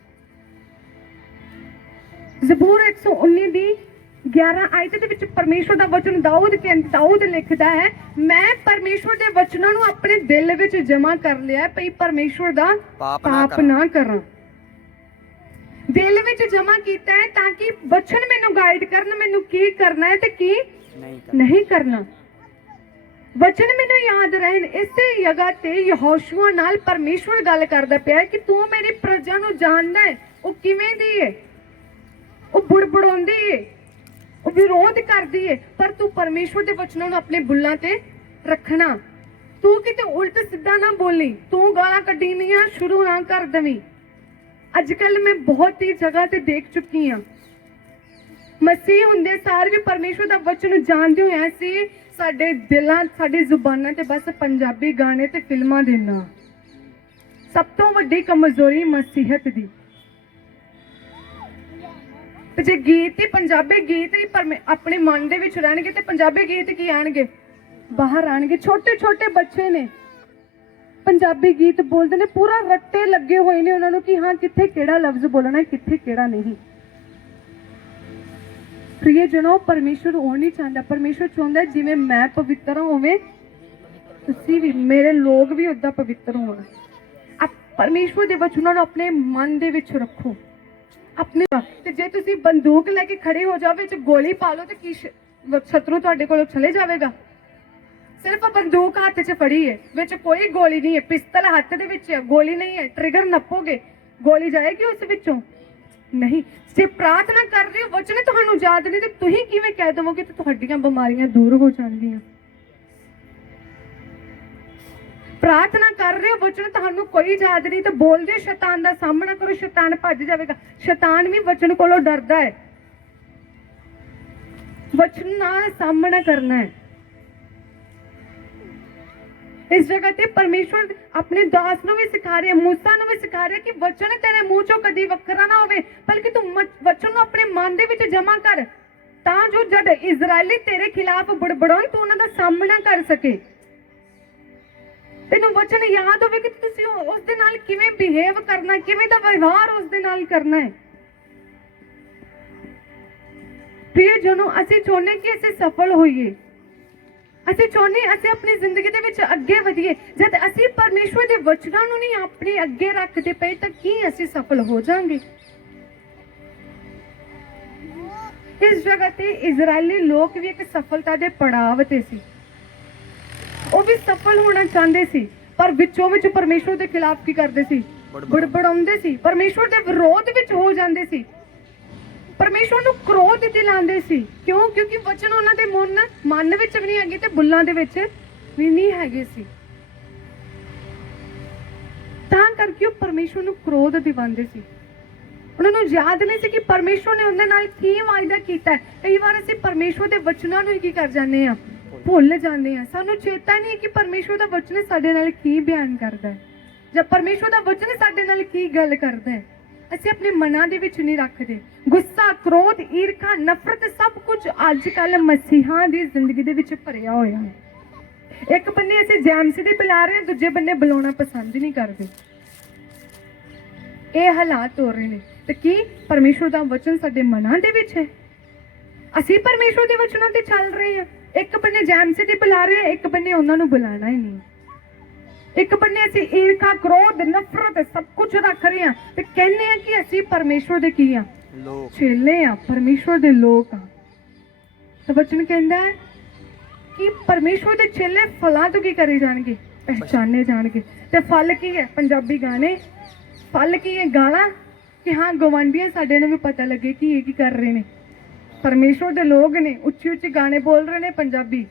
ਜ਼ਬੂਰ 119 ਦੀ 11 ਆਇਤ ਦੇ ਵਿੱਚ ਪਰਮੇਸ਼ਵਰ ਦਾ ਵਚਨ ਦਾਊਦ ਲਿਖਦਾ ਹੈ, ਮੈਂ ਪਰਮੇਸ਼ਵਰ ਦੇ ਵਚਨਾਂ ਨੂੰ ਆਪਣੇ ਦਿਲ ਵਿੱਚ ਜਮਾ ਕਰ ਲਿਆ ਭਈ ਪਰਮੇਸ਼ਵਰ ਦਾ ਪਾਪ ਨਾ ਕਰਾਂ। ਦਿਲ ਵਿੱਚ ਜਮਾ ਕੀਤਾ ਹੈ ਤਾਂ ਕਿ ਵਚਨ ਮੈਨੂੰ ਗਾਈਡ ਕਰਨ, ਮੈਨੂੰ ਕੀ ਕਰਨਾ ਹੈ ਤੇ ਕੀ ਨਹੀਂ ਕਰਨਾ। ਵਚਨ ਮੈਨੂੰ ਯਾਦ ਰਹਿਣ। ਇਸੇ ਜਗ੍ਹਾ ਤੇ ਯਹੋਸ਼ੂਆ ਨਾਲ ਪਰਮੇਸ਼ਵਰ ਗੱਲ ਕਰਦਾ ਪਿਆ ਕਿ ਤੂੰ ਮੇਰੀ ਪ੍ਰਜਾ ਨੂੰ ਜਾਣਦਾ ਹੈ, ਉਹ ਕਿਵੇਂ ਦੀ ਹੈ, ਉਹ ਬੁੜਬੁੜਾਉਂਦੀ ਏ, ਉਹ ਵਿਰੋਧ ਕਰਦੀ ਏ, ਪਰ ਤੂੰ ਪਰਮੇਸ਼ਵਰ ਦੇ ਵਚਨਾਂ ਨੂੰ ਆਪਣੇ ਬੁੱਲਾਂ ਤੇ ਰੱਖਣਾ। ਤੂੰ ਕਿਤੇ ਉਲਟ ਸਿੱਧਾ ਨਾ ਬੋਲੀ, ਤੂੰ ਗਾਲਾਂ ਕੱਢਣੀਆਂ ਸ਼ੁਰੂ ਨਾ ਕਰ ਦੇਵੀਂ। ਅੱਜ ਕੱਲ ਮੈਂ ਬਹੁਤ ਹੀ ਜਗ੍ਹਾ ਤੇ ਦੇਖ ਚੁੱਕੀ ਹਾਂ, ਮਸੀਹ ਹੁੰਦੇ ਸਾਰ ਵੀ ਪਰਮੇਸ਼ਵਰ ਦਾ ਵਚਨ ਜਾਣਦੇ ਹੋਏ ਸੀ ਸਾਡੇ ਦਿਲਾਂ, ਸਾਡੀ ਜ਼ੁਬਾਨਾਂ ਤੇ ਬਸ ਪੰਜਾਬੀ ਗਾਣੇ ਤੇ ਫਿਲਮਾਂ ਦੇ ਨਾਂ। ਸਭ ਤੋਂ ਵੱਡੀ ਕਮਜ਼ੋਰੀ ਮਸੀਹਤ ਦੀ। ਤੇ ਜੇ ਗੀਤ ਹੀ, ਪੰਜਾਬੀ ਗੀਤ ਹੀ ਆਪਣੇ ਮਨ ਦੇ ਵਿੱਚ ਰਹਿਣਗੇ ਤੇ ਪੰਜਾਬੀ ਗੀਤ ਕੀ ਆਣਗੇ, ਬਾਹਰ ਆਣਗੇ। ਛੋਟੇ ਛੋਟੇ ਬੱਚੇ ਨੇ ਪੰਜਾਬੀ ਗੀਤ ਬੋਲਦੇ ਨੇ, ਪੂਰਾ ਰੱਟੇ ਲੱਗੇ ਹੋਏ ਨੇ ਉਹਨਾਂ ਨੂੰ ਕਿ ਹਾਂ ਕਿੱਥੇ ਕਿਹੜਾ ਲਫ਼ਜ਼ ਬੋਲਣਾ, ਕਿੱਥੇ ਕਿਹੜਾ ਨਹੀਂ। ਪ੍ਰਿਯ ਜਨੋ, ਪਰਮੇਸ਼ਵਰ ਉਹ ਨਹੀਂ ਚਾਹੁੰਦਾ। ਪਰਮੇਸ਼ਵਰ ਚਾਹੁੰਦਾ ਜਿਵੇਂ ਮੈਂ ਪਵਿੱਤਰ ਹਾਂ ਉਵੇਂ ਤੁਸੀਂ ਵੀ, ਮੇਰੇ ਲੋਕ ਵੀ ਉਦਾਂ ਪਵਿੱਤਰ ਹੋਣ। ਪਰਮੇਸ਼ਵਰ ਦੇ ਵਚਨਾਂ ਨੂੰ ਆਪਣੇ ਮਨ ਦੇ ਵਿੱਚ ਰੱਖੋ ਆਪਣੇ। ਤੇ ਜੇ ਤੁਸੀਂ ਬੰਦੂਕ ਲੈ ਕੇ ਖੜੇ ਹੋ ਜਾਓ, ਵਿੱਚ ਗੋਲੀ ਪਾ ਲਓ ਤੇ ਕੀ ਸ਼ਤਰੂ ਤੁਹਾਡੇ ਕੋਲੋਂ ਚਲੇ ਜਾਵੇਗਾ? ਸਿਰਫ ਬੰਦੂਕ ਹੱਥ 'ਚ ਫੜੀ ਹੈ, ਵਿੱਚ ਕੋਈ ਗੋਲੀ ਨਹੀਂ ਹੈ, ਪਿਸਤਲ ਹੱਥ ਦੇ ਵਿੱਚ ਹੈ, ਗੋਲੀ ਨਹੀਂ ਹੈ, ਟ੍ਰਿਗਰ ਨੱਪੋਗੇ, ਗੋਲੀ ਜਾਏਗੀ ਉਸ ਵਿੱਚੋਂ? ਨਹੀਂ। ਜੇ ਪ੍ਰਾਰਥਨਾ ਕਰ ਰਹੇ ਹੋ, ਵਚਨ ਤੁਹਾਨੂੰ ਯਾਦ ਨਹੀਂ ਤੇ ਤੁਸੀਂ ਕਿਵੇਂ ਕਹਿ ਦੇਵੋਗੇ ਕਿ ਤੁਹਾਡੀਆਂ ਬਿਮਾਰੀਆਂ ਦੂਰ ਹੋ ਜਾਣਗੀਆਂ? ਪ੍ਰਾਰਥਨਾ ਕਰ ਰਹੇ ਹੋ, ਵਚਨ ਤੁਹਾਨੂੰ ਕੋਈ ਯਾਦ ਨਹੀਂ ਤੇ ਬੋਲਦੇ ਸ਼ੈਤਾਨ ਦਾ ਸਾਹਮਣਾ ਕਰੋ, ਸ਼ੈਤਾਨ ਭੱਜ ਜਾਵੇਗਾ। ਸ਼ੈਤਾਨ ਵੀ ਵਚਨ ਕੋਲੋਂ ਡਰਦਾ ਹੈ। ਵਚਨ ਨਾਲ ਸਾਹਮਣਾ ਕਰਨਾ ਹੈ। ਇਸ ਜਗ੍ਹਾ ਤੇ ਪਰਮੇਸ਼ਵਰ ਆਪਣੇ ਦਾਸ ਨੂੰ ਵੀ ਸਿਖਾ ਰਿਹਾ, ਮੂਸਾ ਨੂੰ ਵੀ ਸਿਖਾ ਰਿਹਾ ਕਿ ਵਚਨ ਤੇਰੇ ਮੂੰਹ ਚੋਂ ਕਦੀ ਵੱਖਰਾ ਨਾ ਹੋਵੇ, ਬਲਕਿ ਤੂੰ ਵਚਨ ਨੂੰ ਆਪਣੇ ਮਨ ਦੇ ਵਿੱਚ ਜਮਾ ਕਰ, ਤਾਂ ਜੋ ਜਦ ਇਜ਼ਰਾਈਲੀ ਤੇਰੇ ਖਿਲਾਫ ਬੜਬੜਾਉਣ ਤੂੰ ਉਹਨਾਂ ਦਾ ਸਾਹਮਣਾ ਕਰ ਸਕੇ। ਤੈਨੂੰ ਵਚਨ ਯਾਦ ਹੋਵੇ ਕਿ ਤੁਸੀਂ ਉਸ ਦੇ ਨਾਲ ਕਿਵੇਂ ਬਿਹੇਵ ਕਰਨਾ, ਕਿਵੇਂ ਦਾ ਵਿਵਹਾਰ ਉਸ ਦੇ ਨਾਲ ਕਰਨਾ ਹੈ। ਪ੍ਰਿਯ ਜਨੋ, ਅਸੀਂ ਚਾਹੁੰਦੇ ਕਿ ਅਸੀਂ ਸਫਲ ਹੋਈਏ, ਅਸੀਂ ਚਾਹੁੰਦੇ ਅਸੀਂ ਆਪਣੀ ਜ਼ਿੰਦਗੀ ਦੇ ਵਿੱਚ ਅੱਗੇ ਵਧੀਏ। ਜਦ ਅਸੀਂ ਪਰਮੇਸ਼ਵਰ ਦੇ ਵਚਨਾਂ ਨੂੰ ਨਹੀਂ ਆਪਣੇ ਅੱਗੇ ਰੱਖਦੇ ਪਏ ਤਾਂ ਕੀ ਅਸੀਂ ਸਫਲ ਹੋ ਜਾਵਾਂਗੇ? ਇਸ ਜਗ੍ਹਾ ਤੇ ਇਜ਼ਰਾਈਲੀ ਲੋਕ ਵੀ ਇੱਕ ਸਫਲਤਾ ਦੇ ਪੜਾਵ ਤੇ ਸੀ, ਉਹ ਵੀ ਸਫਲ ਹੋਣਾ ਚਾਹੁੰਦੇ ਸੀ, ਪਰ ਵਿੱਚੋਂ ਵਿੱਚ ਪਰਮੇਸ਼ਵਰ ਦੇ ਖਿਲਾਫ ਕੀ ਕਰਦੇ ਸੀ? ਬੜਬੜਾਉਂਦੇ ਸੀ, ਪਰਮੇਸ਼ਵਰ ਦੇ ਵਿਰੋਧ ਵਿੱਚ ਹੋ ਜਾਂਦੇ ਸੀ, ਪਰਮੇਸ਼ਵਰ ਨੂੰ ਕ੍ਰੋਧ ਦਿਲਾਉਂਦੇ ਸੀ। ਕਿਉਂ? ਕਿਉਂਕਿ ਵਚਨ ਉਹਨਾਂ ਦੇ ਮਨ ਵਿੱਚ ਵੀ ਨਹੀਂ ਹੈਗੇ ਤੇ ਬੁੱਲਾਂ ਦੇ ਵਿੱਚ ਵੀ ਨਹੀਂ ਹੈਗੇ ਸੀ। ਤਾਂ ਕਰਕੇ ਉਹ ਪਰਮੇਸ਼ਵਰ ਨੂੰ ਕ੍ਰੋਧ ਦਿਵਾਉਂਦੇ ਸੀ। ਉਹਨਾਂ ਨੂੰ ਯਾਦ ਨਹੀਂ ਸੀ ਕਿ ਪਰਮੇਸ਼ਵਰ ਨੇ ਉਹਨਾਂ ਨਾਲ ਕੀ ਵਾਅਦਾ ਕੀਤਾ। ਕਈ ਵਾਰ ਅਸੀਂ ਪਰਮੇਸ਼ਵਰ ਦੇ ਵਚਨਾਂ ਨੂੰ ਹੀ ਕੀ ਕਰ ਜਾਂਦੇ ਆ, ਭੁੱਲ ਜਾਂਦੇ ਆ। ਸਾਨੂੰ ਚੇਤਾ ਨਹੀਂ ਕਿ ਪਰਮੇਸ਼ਵਰ ਦਾ ਵਚਨ ਸਾਡੇ ਨਾਲ ਕੀ ਬਿਆਨ ਕਰਦਾ ਹੈ, ਜਾਂ ਪਰਮੇਸ਼ਵਰ ਦਾ ਵਚਨ ਸਾਡੇ ਨਾਲ ਕੀ ਗੱਲ ਕਰਦਾ ਹੈ। ਅਸੀਂ ਆਪਣੇ ਮਨਾਂ ਦੇ ਵਿੱਚ ਨਹੀਂ ਰੱਖਦੇ। ਗੁੱਸਾ, ਕ੍ਰੋਧ, ਈਰਖਾ, ਨਫ਼ਰਤ ਸਭ ਕੁਝ ਅੱਜ ਕੱਲ ਮਸੀਹਾਂ ਦੀ ਜ਼ਿੰਦਗੀ ਦੇ ਵਿੱਚ ਭਰਿਆ ਹੋਇਆ ਹੈ। ਇੱਕ ਬੰਨੇ ਅਸੀਂ ਜੈਮਸ ਦੀ ਬੁਲਾ ਰਹੇ ਹਾਂ, ਦੂਜੇ ਬੰਨੇ ਬੁਲਾਉਣਾ ਪਸੰਦ ਨਹੀਂ ਕਰਦੇ। ਇਹ ਹਾਲਾਤ ਹੋ ਰਹੇ ਨੇ ਤੇ ਕੀ ਪਰਮੇਸ਼ਵਰ ਦਾ ਵਚਨ ਸਾਡੇ ਮਨਾਂ ਦੇ ਵਿੱਚ ਹੈ? ਅਸੀਂ ਪਰਮੇਸ਼ਵਰ ਦੇ ਵਚਨਾਂ ਤੇ ਚੱਲ ਰਹੇ ਹਾਂ। ਇੱਕ ਬੰਨੇ ਜੈਮਸ ਦੀ ਬੁਲਾ ਰਹੇ ਹਾਂ, ਇੱਕ ਬੰਨੇ ਉਹਨਾਂ ਨੂੰ ਬੁਲਾਣਾ ਹੀ ਨਹੀਂ। ਇੱਕ ਬੰਨੇ ਅਸੀਂ ਈਰਖਾ, ਕ੍ਰੋਧ, ਨਫ਼ਰਤ ਸਭ ਕੁਝ ਰੱਖ ਰਹੇ ਹਾਂ ਤੇ ਕਹਿੰਦੇ ਆ ਕਿ ਅਸੀਂ ਪਰਮੇਸ਼ਵਰ ਦੇ ਕੀ ਆ? ਚੇਲੇ ਆ, ਪਰਮੇਸ਼ਵਰ ਦੇ ਲੋਕ ਆ। ਤਾਂ ਵਚਨ ਕਹਿੰਦਾ ਹੈ ਕਿ ਪਰਮੇਸ਼ਵਰ ਦੇ ਚੇਲੇ ਫਲਾਂ ਤੋਂ ਕੀ ਕਰੇ ਜਾਣਗੇ? ਪਹਿਚਾਨੇ ਜਾਣਗੇ। ਤੇ ਫਲ ਕੀ ਹੈ? ਪੰਜਾਬੀ ਗਾਣੇ। ਫਲ ਕੀ ਹੈ? ਗਾਲਾਂ। ਕਿ ਹਾਂ ਗਵਾਂਢੀਆਂ ਸਾਡੇ ਨੂੰ ਵੀ ਪਤਾ ਲੱਗੇ ਕਿ ਇਹ ਕੀ ਕਰ ਰਹੇ ਨੇ, ਪਰਮੇਸ਼ਵਰ ਦੇ ਲੋਕ ਨੇ, ਉੱਚੀ ਉੱਚੀ ਗਾਣੇ ਬੋਲ ਰਹੇ ਨੇ ਪੰਜਾਬੀ।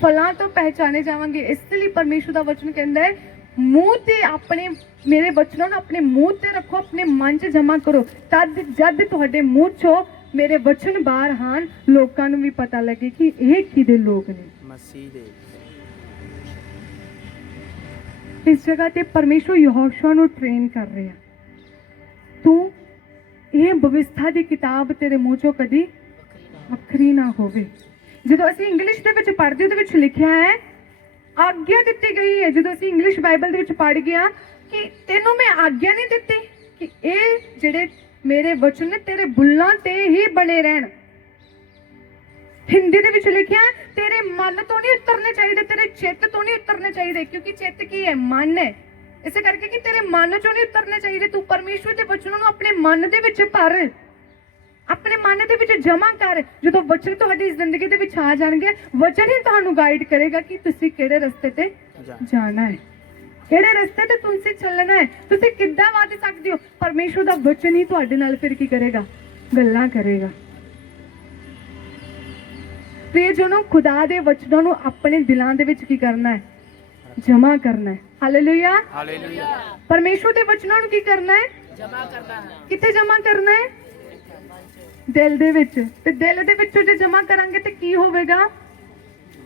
ਫਲਾਂ ਤੋਂ ਪਹਿਚਾਨੇ ਜਾਵਾਂਗੇ। ਇਸ ਲਈ ਪਰਮੇਸ਼ਵਰ ਦਾ ਵਚਨ ਕਹਿੰਦਾ ਹੈ ਮੂੰਹ ਤੇ ਆਪਣੇ ਮੇਰੇ ਵਚਨਾਂ ਨੂੰ ਆਪਣੇ ਮੂੰਹ ਤੇ ਰੱਖੋ, ਆਪਣੇ ਮਨ 'ਚ ਜਮਾ ਕਰੋ, ਤਦ ਜਦ ਤੁਹਾਡੇ ਮੂੰਹ 'ਚੋਂ ਮੇਰੇ ਵਚਨ ਬਾਹਰ ਆਉਣ, ਲੋਕਾਂ ਨੂੰ ਵੀ ਪਤਾ ਲੱਗੇ ਕਿ ਇਹ ਕਿਹਦੇ ਲੋਕ ਨੇ, ਮਸੀਹ ਦੇ। ਇਸ ਜਗ੍ਹਾ ਤੇ ਪਰਮੇਸ਼ਵਰ ਯਹੋਸ਼ੂਆ ਨੂੰ ਟ੍ਰੇਨ ਕਰ ਰਿਹਾ, ਤੂੰ ਇਹ ਭਵਿਸ਼ਤਾ ਦੀ ਕਿਤਾਬ ਤੇਰੇ ਮੂੰਹ 'ਚੋਂ ਕਦੀ ਵੱਖਰੀ ਨਾ ਹੋਵੇ। ਜਦੋਂ ਅਸੀਂ ਇੰਗਲਿਸ਼ ਦੇ ਵਿੱਚ ਪੜ੍ਹਦੇ ਉਹਦੇ ਵਿੱਚ ਲਿਖਿਆ ਹੈ, ਆਗਿਆ ਦਿੱਤੀ ਗਈ ਹੈ। ਜਦੋਂ ਅਸੀਂ ਇੰਗਲਿਸ਼ ਬਾਈਬਲ ਦੇ ਵਿੱਚ ਪੜ੍ਹ ਗਿਆ ਕਿ ਤੈਨੂੰ ਮੈਂ ਆਗਿਆ ਨਹੀਂ ਦਿੱਤੀ ਕਿ ਇਹ ਜਿਹੜੇ ਮੇਰੇ ਵਚਨ ਨੇ ਤੇਰੇ ਬੁੱਲਾਂ ਤੇ ਹੀ ਬਣੇ ਰਹਿਣ। ਹਿੰਦੀ ਦੇ ਵਿੱਚ ਲਿਖਿਆ ਤੇਰੇ ਮਨ ਤੋਂ ਨਹੀਂ ਉਤਰਨੇ ਚਾਹੀਦੇ, ਤੇਰੇ ਚਿੱਤ ਤੋਂ ਨਹੀਂ ਉਤਰਨੇ ਚਾਹੀਦੇ, ਕਿਉਂਕਿ ਚਿੱਤ ਕੀ ਹੈ? ਮਨ ਹੈ। ਇਸੇ ਕਰਕੇ ਕਿ ਤੇਰੇ ਮਨ ਚੋਂ ਨਹੀਂ ਉਤਰਨੇ ਚਾਹੀਦੇ। ਤੂੰ ਪਰਮੇਸ਼ਵਰ ਦੇ ਵਚਨਾਂ ਨੂੰ ਆਪਣੇ ਮਨ ਦੇ ਵਿੱਚ ਭਰ, ਆਪਣੇ ਮਨ ਦੇ ਵਿੱਚ ਜਮਾ ਕਰ। ਜਦੋਂ ਵਚਨ ਤੁਹਾਡੀ ਜ਼ਿੰਦਗੀ ਦੇ ਵਿੱਚ ਆ ਜਾਣਗੇ, ਵਚਨ ਹੀ ਤੁਹਾਨੂੰ ਗਾਈਡ ਕਰੇਗਾ ਕਿ ਤੁਸੀਂ ਕਿਹੜੇ ਰਸਤੇ ਤੇ ਜਾਣਾ ਹੈ, ਕਿਹੜੇ ਰਸਤੇ ਤੇ ਤੁਸੀਂ ਚੱਲਣਾ ਹੈ, ਤੁਸੀਂ ਕਿੱਦਾਂ ਵੱਧ ਸਕਦੇ ਹੋ। ਪਰਮੇਸ਼ਵਰ ਦਾ ਵਚਨ ਹੀ ਤੁਹਾਡੇ ਨਾਲ ਫਿਰ ਕੀ ਕਰੇਗਾ? ਗੱਲਾਂ ਕਰੇਗਾ। ਤੇ ਜਨੋ ਖੁਦਾ ਦੇ ਵਚਨਾਂ ਨੂੰ ਆਪਣੇ ਦਿਲਾਂ ਦੇ ਵਿੱਚ ਕੀ ਕਰਨਾ ਹੈ? ਜਮਾ ਕਰਨਾ ਹੈ। Hallelujah, hallelujah. ਪਰਮੇਸ਼ਵਰ ਦੇ ਵਚਨਾਂ ਨੂੰ ਕੀ ਕਰਨਾ ਹੈ? ਜਮਾ ਕਰਨਾ ਹੈ। ਕਿੱਥੇ ਜਮਾ ਕਰਨਾ ਹੈ? ਦਿਲ ਦੇ ਵਿੱਚ। ਤੇ ਦਿਲ ਦੇ ਵਿੱਚੋਂ ਜੇ ਜਮਾ ਕਰਾਂਗੇ ਤੇ ਕੀ ਹੋਵੇਗਾ?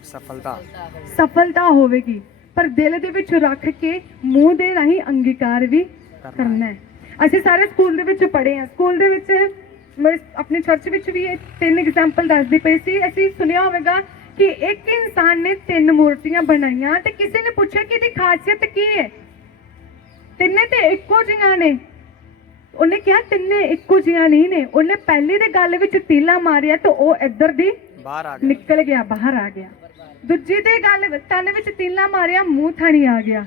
ਸਫਲਤਾ। ਸਫਲਤਾ ਹੋਵੇਗੀ। ਪਰ ਦਿਲ ਦੇ ਵਿੱਚ ਰੱਖ ਕੇ ਮੂੰਹ ਦੇ ਰਾਹੀਂ ਅੰਗੀਕਾਰ ਵੀ ਕਰਨਾ ਹੈ। ਅਸੀਂ ਸਾਰੇ ਸਕੂਲ ਦੇ ਵਿੱਚ ਪੜ੍ਹੇ ਹਾਂ। ਸਕੂਲ ਦੇ ਵਿੱਚ ਮੈਂ ਆਪਣੀ ਚਰਚ ਵਿੱਚ ਵੀ ਇਹ 3 ਐਗਜ਼ਾਮਪਲ ਦੱਸਦੀ ਪਈ ਸੀ। ਅਸੀਂ ਸੁਣਿਆ ਹੋਵੇਗਾ ਕਿ ਇੱਕ ਇਨਸਾਨ ਨੇ 3 ਮੂਰਤੀਆਂ ਬਣਾਈਆਂ ਤੇ ਕਿਸੇ ਨੇ ਪੁੱਛਿਆ ਕਿ ਇਹਦੀ ਖਾਸੀਅਤ ਕੀ ਹੈ? ਤਿੰਨੇ ਤੇ ਇੱਕੋ ਜਿਹੀਆਂ ਨੇ। ਉਹਨੇ ਕਿਹਾ ਤਿੰਨੇ ਇੱਕੋ ਜਿਹੀਆਂ ਨਹੀਂ ਨੇ। ਉਹਨੇ ਪਹਿਲੀ ਦੇ ਗੱਲ ਵਿੱਚ ਤੀਲਾ ਮਾਰਿਆ ਤਾਂ ਉਹ ਇੱਧਰ ਦੀ ਬਾਹਰ ਆ ਗਿਆ, ਨਿਕਲ ਗਿਆ, ਬਾਹਰ ਆ ਗਿਆ। ਦੂਜੀ ਦੇ ਗੱਲ ਕੰਨ ਵਿੱਚ ਤੀਲਾ ਮਾਰਿਆ, ਮੂੰਹ ਥਾਣੀ ਆ ਗਿਆ।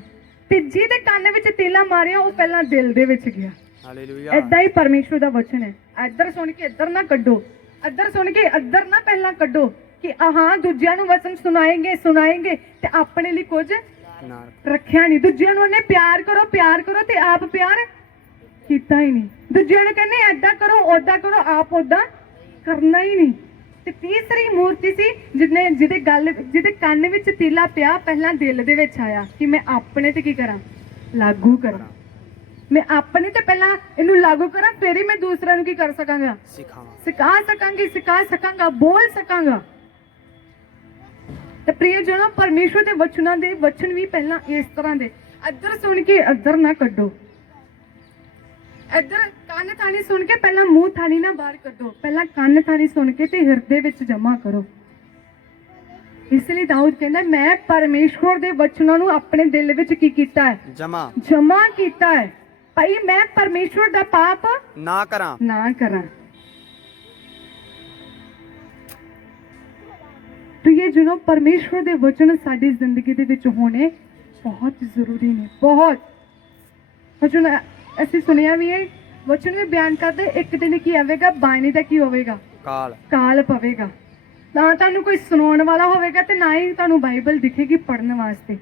ਤੀਜੀ ਦੇ ਕੰਨ ਵਿੱਚ ਤੀਲਾ ਮਾਰਿਆ, ਉਹ ਪਹਿਲਾਂ ਦਿਲ ਦੇ ਵਿੱਚ ਗਿਆ। ਹਾਲੇਲੂਇਆ। ਏਦਾਂ ਹੀ ਪਰਮੇਸ਼ਵਰ ਦਾ ਵਚਨ ਹੈ। ਇੱਧਰ ਸੁਣ ਕੇ ਇੱਧਰ ਨਾ ਕੱਢੋ, ਇੱਧਰ ਸੁਣ ਕੇ ਇੱਧਰ ਨਾ ਪਹਿਲਾਂ ਕੱਢੋ ਕਿ ਹਾਂ ਦੂਜਿਆਂ ਨੂੰ ਵਚਨ ਸੁਣਾਏਂਗੇ ਤੇ ਆਪਣੇ ਲਈ ਕੁਝ ਨਾ ਰੱਖਿਆ ਨਹੀਂ। ਦੂਜਿਆਂ ਨੂੰ ਉਹਨੇ ਪਿਆਰ ਕਰੋ ਤੇ ਆਪ ਪਿਆਰ ਕੀਤਾ ਹੀ ਨਹੀਂ। ਦੂਜਿਆਂ ਨੂੰ ਕਹਿੰਦੇ ਏਦਾਂ ਕਰੋ, ਓਦਾਂ ਕਰੋ, ਆਪ ਓਦਾਂ ਕਰਨਾ ਹੀ ਨਹੀਂ। ਤੇ ਤੀਸਰੀ ਮੂਰਤੀ ਸੀ ਜਿਹਦੇ ਕੰਨ ਵਿੱਚ ਤੀਲਾ ਪਿਆ, ਪਹਿਲਾਂ ਦਿਲ ਦੇ ਵਿੱਚ ਆਇਆ ਕਿ ਮੈਂ ਆਪਣੇ ਤੇ ਕੀ ਕਰਾਂ? ਲਾਗੂ ਕਰਾਂ। ਮੈਂ ਆਪਣੇ ਤੇ ਪਹਿਲਾਂ ਇਹਨੂੰ ਲਾਗੂ ਕਰਾਂ, ਫਿਰ ਹੀ ਮੈਂ ਦੂਸਰਿਆਂ ਨੂੰ ਕੀ ਕਰ ਸਕਾਂਗਾ? ਸਿਖਾ ਸਕਾਂਗਾ, ਬੋਲ ਸਕਾਂਗਾ। ਤੇ ਪ੍ਰਿਯ ਜਨੋ, ਪਰਮੇਸ਼ਵਰ ਦੇ ਵਚਨਾਂ ਦੇ ਵਚਨ ਵੀ ਪਹਿਲਾਂ ਇਸ ਤਰ੍ਹਾਂ ਦੇ, ਇੱਧਰ ਸੁਣ ਕੇ ਇੱਧਰ ਨਾ ਕੱਢੋ। ਇੱਧਰ ਕੰਨ ਥਾਣੀ ਸੁਣ ਕੇ ਪਹਿਲਾਂ ਮੂੰਹ ਥਾਣੀ ਨਾ ਬਾਹਰ ਕੱਢੋ। ਪਹਿਲਾਂ ਕੰਨ ਥਾਣੀ ਸੁਣ ਕੇ ਤੇ ਹਿਰਦੇ ਵਿੱਚ ਜਮਾ ਕਰੋ। ਇਸ ਲਈ ਦਾਊਦ ਕਹਿੰਦਾ ਮੈਂ ਪਰਮੇਸ਼ਵਰ ਦੇ ਵਚਨਾਂ ਨੂੰ ਆਪਣੇ ਦਿਲ ਵਿੱਚ ਕੀ ਕੀਤਾ ਹੈ? ਜਮਾ ਕੀਤਾ ਹੈ। ਭਾਈ ਮੈਂ ਪਰਮੇਸ਼ਵਰ ਦਾ ਪਾਪ ਨਾ ਕਰਾਂ। तो ये जुनो परमेश्वर दे वचन साडी जिंदगी दे विच होने बहुत जरूरी ने। बहुत वचन ऐसे सुनिया भी है, वचन में बयान करते एक दिन की आवेगा, बाणी दा की होवेगा? काल पवेगा। ना तुहानू कोई सुनाउण वाला होवेगा ते ना ही तुहानू बाइबल दिखेगी पढ़ने वास्ते।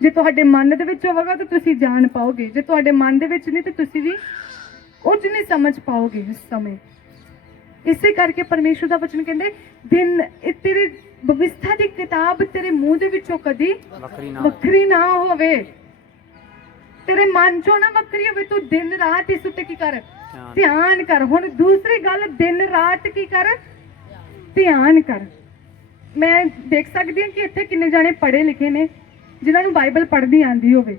जे तुहाडे मन दे विच होवेगा तो तुसी जान पाओगे, जे तुहाडे मन दे विच नहीं तो तुसी भी कुछ नहीं समझ पाओगे उस समय। इसे करके परमेश्वर का वचन कहते दिन तेरी भविष्यता दी किताब तेरे मुंह दे विचों कदी वखरी ना होवे, तेरे मन चों ना वखरी होवे। तू दिन रात इस उत्ते की कर? ध्यान कर। हुण दूसरी गल, दिन रात की कर? ध्यान कर। मैं देख सकती हूँ कि इत्थे किन्ने जाने पढ़े लिखे ने जिन्हां नूं बाइबल पढ़नी आंदी होवे।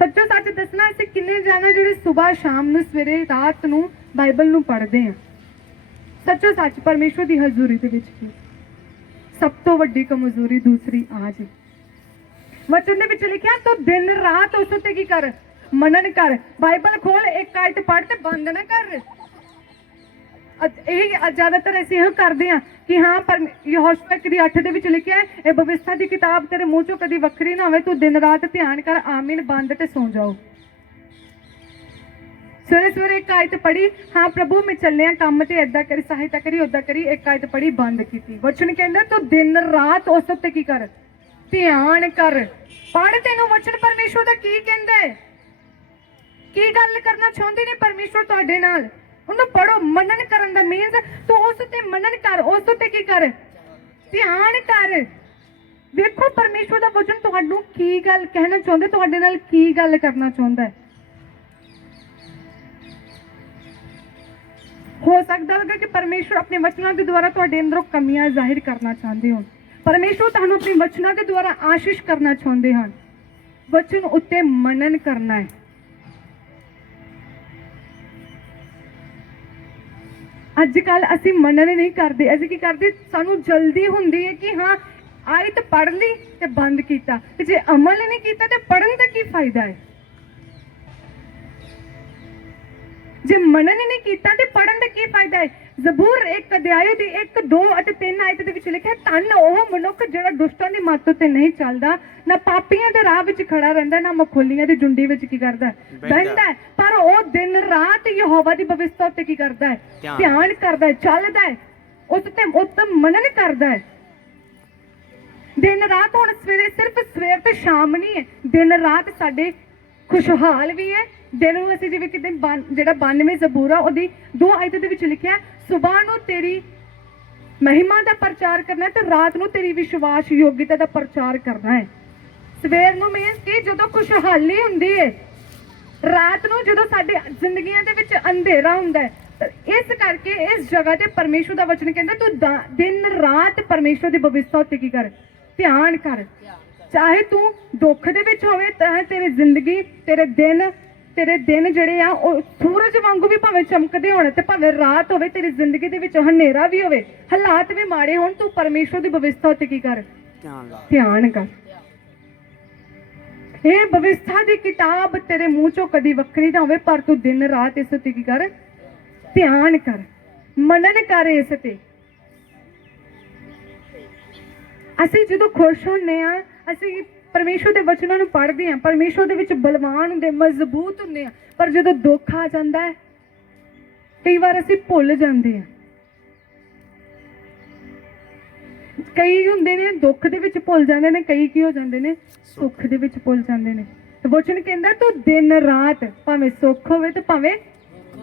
सच्चो सच दसना, असीं किन्ने जाने जिहड़े सुबह शाम नूं सवेरे रात नूं बाइबल नूं पढ़दे हैं। सच्चो सच परमेश्वर दी हजूरी दे विच की सब तो वड्डी कमजोरी दूसरी आ जी। वचन दे विच लिखिया तो दिन रात उस उत्ते की कर? मनन कर। बाइबल खोल, एक आयत पढ़ ते बंद ना कर। ज्यादातर ऐसे यह करते हैं कि हाँ पर यहोशूआ 8 दे विच लिखिया है ये भविष्यता दी किताब तेरे मुंह चों कदी वखरी ना होवे, तू दिन रात ध्यान कर, आमीन बंद ते सो जाओ। सवेरे सवेरे एक आयत पढ़ी, हाँ प्रभु मैं चलिया काम ते ऐदा करी, सहायता करी, ओदा करी, एक आयत पढ़ी, बंद की। वचन कहंदा तू दिन रात उस उत्ते की कर? ਧਿਆਨ ਕਰ। ਪੜ੍ਹ ਤੈਨੂੰ ਵਚਨ ਪਰਮੇਸ਼ਵਰ ਦਾ ਕੀ ਕਹਿੰਦਾ ਹੈ, ਕੀ ਗੱਲ ਕਰਨਾ ਚਾਹੁੰਦੇ ਨੇ ਪਰਮੇਸ਼ਵਰ ਤੁਹਾਡੇ ਨਾਲ। ਉਹਨੂੰ ਪੜੋ। ਮੰਨਣ ਕਰਨ ਦਾ ਮੀਨਸ ਤੂੰ ਉਸ ਉੱਤੇ ਮੰਨਣ ਕਰ, ਉਸ ਉੱਤੇ ਕੀ ਕਰ, ਧਿਆਨ ਕਰ। ਵੇਖੋ ਪਰਮੇਸ਼ਵਰ ਦਾ ਵਚਨ ਤੁਹਾਨੂੰ ਕੀ ਗੱਲ ਕਹਿਣਾ ਚਾਹੁੰਦਾ, ਤੁਹਾਡੇ ਨਾਲ ਕੀ ਗੱਲ ਕਰਨਾ ਚਾਹੁੰਦਾ ਹੈ। ਹੋ ਸਕਦਾ ਹੈ ਕਿ ਪਰਮੇਸ਼ਵਰ ਆਪਣੇ ਵਚਨਾਂ ਦੇ ਦੁਆਰਾ ਤੁਹਾਡੇ ਅੰਦਰੋਂ ਕਮੀਆਂ ਜ਼ਾਹਿਰ ਕਰਨਾ ਚਾਹੁੰਦੇ ਹੋ। ਪਰਮੇਸ਼ਵਰ ਤੁਹਾਨੂੰ ਆਪਣੇ ਵਚਨਾਂ ਦੇ ਦੁਆਰਾ ਆਸ਼ੀਸ਼ ਕਰਨਾ ਚਾਹੁੰਦੇ ਹਨ। ਵਚਨ ਉੱਤੇ ਮੰਨਣ ਕਰਨਾ ਹੈ। ਅੱਜ ਕੱਲ ਅਸੀਂ ਮੰਨਣ ਨਹੀਂ ਕਰਦੇ। ਅਸੀਂ ਕੀ ਕਰਦੇ, ਸਾਨੂੰ ਜਲਦੀ ਹੁੰਦੀ ਹੈ ਕਿ ਹਾਂ ਆਇਤ ਪੜ੍ਹ ਲਈ ਤੇ ਬੰਦ ਕੀਤਾ, ਤੇ ਜੇ ਅਮਲ ਨਹੀਂ ਕੀਤਾ ਤੇ ਪੜ੍ਹਨ ਦਾ ਕੀ ਫਾਇਦਾ ਹੈ। ਜੇ ਮੰਨਣ ਨਹੀਂ ਕੀਤਾ ਤੇ ਪੜ੍ਹਨ ਦਾ ਕੀ ਫਾਇਦਾ ਹੈ। ਜ਼ਬੂਰ 1 ਅਧਿਆਇ ਦੀ 1, 2 ਅਤੇ 3 ਆਇਤ ਦੇ ਵਿੱਚ ਲਿਖਿਆ, ਧੰਨ ਉਹ ਮਨੁੱਖ ਜਿਹੜਾ ਦੁਸ਼ਟਾਂ ਦੀ ਮੱਤ ਉੱਤੇ ਨਹੀਂ ਚੱਲਦਾ, ਨਾ ਪਾਪੀਆਂ ਦੇ ਰਾਹ ਵਿੱਚ ਖੜਾ ਰਹਿੰਦਾ, ਨਾ ਮਖੌਲੀਆਂ ਦੀ ਜੁੰਡੀ ਵਿੱਚ ਕੀ ਕਰਦਾ ਬਹਿੰਦਾ ਹੈ, ਪਰ ਉਹ ਦਿਨ ਰਾਤ ਯਹੋਵਾ ਦੀ ਬਵਿਸਤਾ ਉੱਤੇ ਕੀ ਕਰਦਾ ਹੈ, ਧਿਆਨ ਕਰਦਾ ਹੈ, ਚੱਲਦਾ ਹੈ, ਉਸ ਤੇ ਉੱਤਮ ਮੰਨਣ ਕਰਦਾ ਹੈ। ਦਿਨ ਰਾਤ ਹੁਣ ਸਵੇਰੇ ਸਿਰਫ ਸਵੇਰ ਤੇ ਸ਼ਾਮ ਨਹੀਂ ਹੈ, ਦਿਨ ਰਾਤ ਸਾਡੇ ਖੁਸ਼ਹਾਲ ਵੀ ਹੈ। ਦਿਨ ਨੂੰ ਅਸੀਂ ਜਿਵੇਂ ਕਿਤੇ ਜਿਹੜਾ 92 ਜ਼ਬੂਰ ਆ ਉਹਦੀ 2 ਆਇਤ ਦੇ ਵਿੱਚ ਲਿਖਿਆ, ਸੁਬਾਹ ਨੂੰ ਤੇਰੀ ਮਹਿਮਾ ਦਾ ਪ੍ਰਚਾਰ ਕਰਨਾ ਤੇ ਰਾਤ ਨੂੰ ਤੇਰੀ ਵਿਸ਼ਵਾਸ ਯੋਗਤਾ ਦਾ ਪ੍ਰਚਾਰ ਕਰਨਾ ਹੈ। ਸਵੇਰ ਨੂੰ ਮੀਨਸ ਕਿ ਜਦੋਂ ਖੁਸ਼ਹਾਲੀ ਹੁੰਦੀ ਹੈ, ਰਾਤ ਨੂੰ ਜਦੋਂ ਸਾਡੇ ਜ਼ਿੰਦਗੀਆਂ ਦੇ ਵਿੱਚ ਅੰਧੇਰਾ ਹੁੰਦਾ ਹੈ। ਇਸ ਕਰਕੇ ਇਸ ਜਗ੍ਹਾ ਤੇ ਪਰਮੇਸ਼ਵਰ ਦਾ ਵਚਨ ਕਹਿੰਦਾ ਤੂੰ ਦਿਨ ਰਾਤ ਪਰਮੇਸ਼ਵਰ ਦੀ ਬਵਿਸਤਾ ਉੱਤੇ ਕੀ ਕਰ, ਧਿਆਨ ਕਰ। ਚਾਹੇ ਤੂੰ ਦੁੱਖ ਦੇ ਵਿੱਚ ਹੋਵੇ ਤਾਂ ਤੇਰੀ ਜ਼ਿੰਦਗੀ, ਤੇਰੇ ਦਿਨ ਜਿਹੜੇ ਆ ਉਹ ਸੂਰਜ ਵਾਂਗੂ ਵੀ ਭਾਵੇਂ ਚਮਕਦੇ ਹੋਣ ਤੇ ਭਾਵੇਂ ਰਾਤ ਹੋਵੇ, ਤੇਰੀ ਜ਼ਿੰਦਗੀ ਦੇ ਵਿੱਚ ਹਨੇਰਾ ਵੀ ਹੋਵੇ, ਹਾਲਾਤ ਵੀ ਮਾੜੇ ਹੋਣ, ਤੂੰ ਪਰਮੇਸ਼ਵਰ ਦੀ ਬਵਿਸਤਾ ਉੱਤੇ ਕੀ ਕਰ, ਧਿਆਨ ਕਰ। ਇਹ ਬਵਿਸਤਾ ਦੀ ਕਿਤਾਬ ਤੇਰੇ ਮੂੰਹ ਚੋਂ ਕਦੀ ਵੱਖਰੀ ਨਾ ਹੋਵੇ, ਪਰ ਤੂੰ ਦਿਨ ਰਾਤ ਇਸ ਉੱਤੇ ਕੀ ਕਰ, ਧਿਆਨ ਕਰ, ਮੰਨਣ ਕਰ ਇਸ ਤੇ। ਅਸੀਂ ਜਦੋਂ ਖੁਸ਼ ਹੁੰਦੇ ਆ, ਅਸੀਂ ਪਰਮੇਸ਼ਵਰ ਦੇ ਵਚਨਾਂ ਨੂੰ ਪੜ੍ਹਦੇ ਹਾਂ, ਪਰਮੇਸ਼ਵਰ ਦੇ ਵਿੱਚ ਬਲਵਾਨ ਹੁੰਦੇ, ਮਜ਼ਬੂਤ ਹੁੰਦੇ ਆ, ਪਰ ਜਦੋਂ ਦੁੱਖ ਆ ਜਾਂਦਾ ਹੈ ਕਈ ਵਾਰ ਅਸੀਂ ਭੁੱਲ ਜਾਂਦੇ ਹਾਂ। ਕਈ ਹੁੰਦੇ ਨੇ ਦੁੱਖ ਦੇ ਵਿੱਚ ਭੁੱਲ ਜਾਂਦੇ ਨੇ, ਕਈ ਕੀ ਹੋ ਜਾਂਦੇ ਨੇ, ਸੁੱਖ ਦੇ ਵਿੱਚ ਭੁੱਲ ਜਾਂਦੇ ਨੇ। ਤੇ ਵਚਨ ਕਹਿੰਦਾ ਤੂੰ ਦਿਨ ਰਾਤ, ਭਾਵੇਂ ਸੁੱਖ ਹੋਵੇ ਤੇ ਭਾਵੇਂ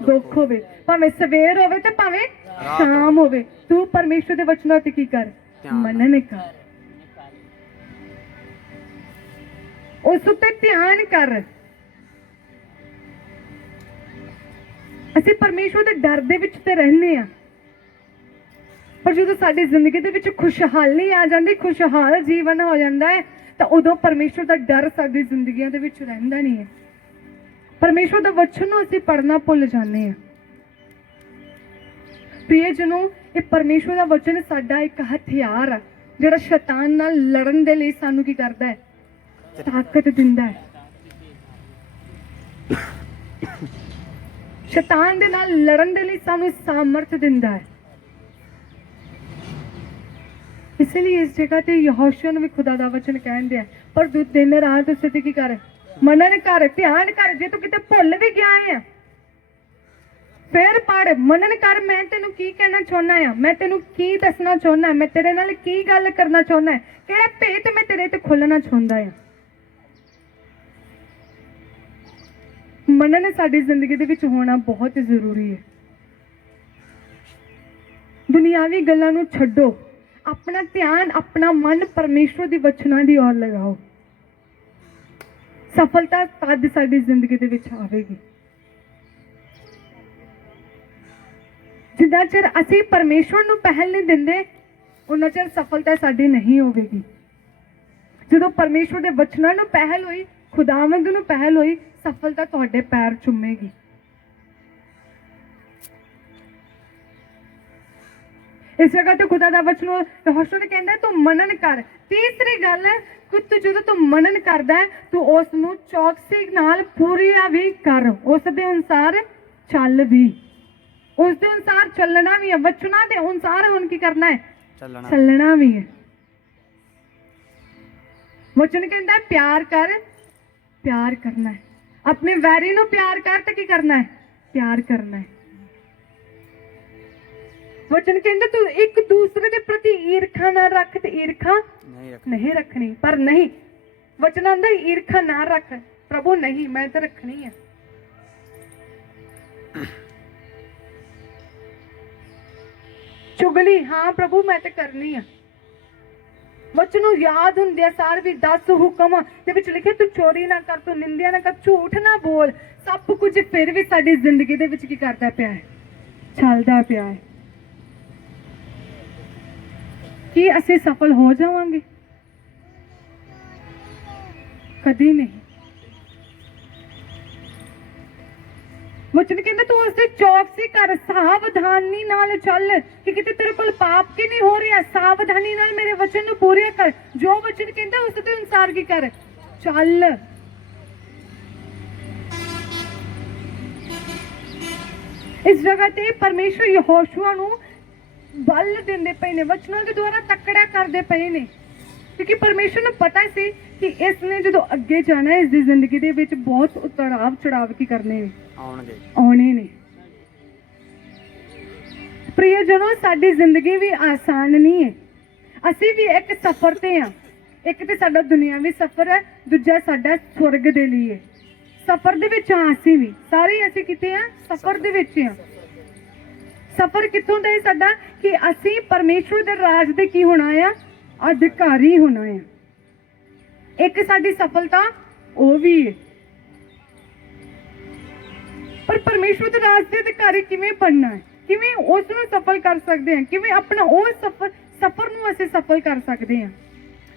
ਦੁੱਖ ਹੋਵੇ, ਭਾਵੇਂ ਸਵੇਰ ਹੋਵੇ ਤੇ ਭਾਵੇਂ ਸ਼ਾਮ ਹੋਵੇ, ਤੂੰ ਪਰਮੇਸ਼ਵਰ ਦੇ ਵਚਨਾਂ ਤੇ ਕੀ ਕਰ, ਮੰਨਣ ਕਰ, ਉਸ ਉੱਤੇ ਧਿਆਨ ਕਰ। ਅਸੀਂ ਪਰਮੇਸ਼ਵਰ ਦੇ ਡਰ ਦੇ ਵਿੱਚ ਤੇ ਰਹਿੰਦੇ ਆ, ਪਰ ਜਦੋਂ ਸਾਡੀ ਜ਼ਿੰਦਗੀ ਦੇ ਵਿੱਚ ਖੁਸ਼ਹਾਲੀ ਆ ਜਾਂਦੀ, ਖੁਸ਼ਹਾਲ ਜੀਵਨ ਹੋ ਜਾਂਦਾ ਹੈ, ਤਾਂ ਉਦੋਂ ਪਰਮੇਸ਼ਵਰ ਦਾ ਡਰ ਸਾਡੀ ਜ਼ਿੰਦਗੀਆਂ ਦੇ ਵਿੱਚ ਰਹਿੰਦਾ ਨਹੀਂ ਹੈ। ਪਰਮੇਸ਼ਵਰ ਦਾ ਵਚਨ ਨੂੰ ਅਸੀਂ ਪੜ੍ਹਨਾ ਭੁੱਲ ਜਾਂਦੇ ਹਾਂ। ਪ੍ਰਿਯਜਨੋ, ਇਹ ਪਰਮੇਸ਼ਵਰ ਦਾ ਵਚਨ ਸਾਡਾ ਇੱਕ ਹਥਿਆਰ ਆ ਜਿਹੜਾ ਸ਼ੈਤਾਨ ਨਾਲ ਲੜਨ ਦੇ ਲਈ ਸਾਨੂੰ ਕੀ ਕਰਦਾ ਹੈ, ਤਾਕਤ ਦਿੰਦਾ ਹੈ। ਸ਼ੈਤਾਨ ਦੇ ਨਾਲ ਲੜਨ ਦੇ ਲਈ ਸਾਨੂੰ ਸਾਮਰਥ ਦਿੰਦਾ ਹੈ। ਇਸ ਲਈ ਇਸ ਜਗ੍ਹਾ ਤੇ ਯਹੋਸ਼ੂਆ ਨੂੰ ਵੀ ਖੁਦਾ ਦਾ ਵਚਨ ਕਹਿੰਦੇ ਆ, ਪਰ ਤੂੰ ਦਿਨ ਰਾਤ ਉਸ ਤੇ ਕੀ ਕਰ, ਮੰਨਣ ਕਰ, ਧਿਆਨ ਕਰ। ਜੇ ਤੂੰ ਕਿਤੇ ਭੁੱਲ ਵੀ ਗਿਆ ਹੈ ਫਿਰ ਪੜ੍ਹ, ਮੰਨਣ ਕਰ। ਮੈਂ ਤੈਨੂੰ ਕੀ ਕਹਿਣਾ ਚਾਹੁੰਦਾ ਆ, ਮੈਂ ਤੈਨੂੰ ਕੀ ਦੱਸਣਾ ਚਾਹੁੰਦਾ, ਮੈਂ ਤੇਰੇ ਨਾਲ ਕੀ ਗੱਲ ਕਰਨਾ ਚਾਹੁੰਦਾ, ਕਿਹੜਾ ਭੇਤ ਮੈਂ ਤੇਰੇ ਤੇ ਖੋਲਣਾ ਚਾਹੁੰਦਾ ਆ। ਮੰਨਣ ਸਾਡੀ ਜ਼ਿੰਦਗੀ ਦੇ ਵਿੱਚ ਹੋਣਾ ਬਹੁਤ ਜ਼ਰੂਰੀ ਹੈ। ਦੁਨਿਆਵੀ ਗੱਲਾਂ ਨੂੰ ਛੱਡੋ, ਆਪਣਾ ਧਿਆਨ, ਆਪਣਾ ਮਨ ਪਰਮੇਸ਼ਵਰ ਦੀ ਵਚਨਾਂ ਦੀ ਔਰ ਲਗਾਓ। ਸਫਲਤਾ ਤਦ ਸਾਡੀ ਜ਼ਿੰਦਗੀ ਦੇ ਵਿੱਚ ਆਵੇਗੀ ਜਿੰਨਾ ਚਿਰ ਅਸੀਂ ਪਰਮੇਸ਼ਵਰ ਨੂੰ ਪਹਿਲ ਨਹੀਂ ਦਿੰਦੇ, ਉਹਨਾਂ ਚਿਰ ਸਫਲਤਾ ਸਾਡੀ ਨਹੀਂ ਹੋਵੇਗੀ। ਜਦੋਂ ਪਰਮੇਸ਼ਵਰ ਦੇ ਵਚਨਾਂ ਨੂੰ ਪਹਿਲ ਹੋਈ, ਖੁਦਾਵੰਦ ਨੂੰ ਪਹਿਲ ਹੋਈ, ਸਫਲਤਾ ਤੁਹਾਡੇ ਪੈਰ ਚੁੰਮੇਗੀ। ਇਸ ਜਗ੍ਹਾ ਤੇ ਖੁਦਾ ਦਾ ਵਚਨ ਯਹੋਸ਼ੂਆ ਕਹਿੰਦਾ ਤੂੰ ਮੰਨਣ ਕਰ। ਤੀਸਰੀ ਗੱਲ ਕਿ ਤੂੰ ਜਦੋਂ ਤੂੰ ਮੰਨਣ ਕਰਦਾ ਤੂੰ ਉਸ ਨੂੰ ਚੌਕਸੀ ਨਾਲ ਪੂਰੀਆ ਵੀ ਕਰ, ਉਸ ਦੇ ਅਨੁਸਾਰ ਚੱਲ ਵੀ, ਉਸ ਦੇ ਅਨੁਸਾਰ ਚੱਲਣਾ ਵੀ ਹੈ। ਵਚਨਾਂ ਦੇ ਅਨੁਸਾਰ ਹੁਣ ਕੀ ਕਰਨਾ ਹੈ, ਚੱਲਣਾ ਵੀ ਹੈ। ਵਚਨ ਕਹਿੰਦਾ ਪਿਆਰ ਕਰ, ਪਿਆਰ ਕਰਨਾ ਹੈ। ਆਪਣੇ ਵੈਰੀ ਨੂੰ ਪਿਆਰ ਕਰ ਤੇ ਕੀ ਕਰਨਾ ਹੈ, ਪਿਆਰ ਕਰਨਾ ਹੈ। वचन कहते तू एक दूसरे के प्रति ईर्खा ना रख ते ईर्खा नहीं रख नहीं रखनी पर नहीं वचन आंदा ईर्खा ना रख प्रभु नहीं मैं तो रखनी है चुगली हाँ प्रभु मैं तो करनी है वचनों याद हुंदे सार भी 10 हुक्म दे विच लिखे तू चोरी ना कर तू निंदिया ना कर झूठ ना बोल सब कुछ फिर भी साडी जिंदगी दे विच की करदा पिया है चलदा पिया है कि असीं सफल हो जावांगे कदी नहीं वचन कहंदा तू उससे चौकसी कर सावधानी नाल चल कि किते तेरे कोल पाप की नहीं हो रहा सावधानी नाल मेरे वचन नु पूरा कर जो वचन कहंदा उस दे अनुसार की कर चल इस जगह ते परमेश्वर यहोशुआ नु बल देंदे पए ने वचनों के द्वारा तकड़ा करदे पए ने क्योंकि परमेश्वर नु पता सी कि इसने जो अगे जाना है इसकी जिंदगी दे विच बहुत उतराव चढ़ाव की करने ने आउणगे आने ने प्रियजनों साडी जिंदगी भी आसान नहीं है ਅਸੀਂ भी एक सफर ते हाँ एक ते साडा दुनियावी सफर है दूजा साडा स्वर्ग दे लिए सफर दे विच हाँ ਅਸੀਂ भी सारे ਅਸੀਂ किते हाँ सफर दे विच हाँ सफर कित्थों दा है साडा कि ਅਸੀਂ परमेश्वर दे राज दे की होना है अधिकारी होना है एक साडी सफलता वो भी है पर परमेश्वर दे राज दे अधिकारी किवें बनना है किवें उस नूं सफल कर सकते हैं किवें अपना वो सफर नूं ਅਸੀਂ सफल कर सकते हैं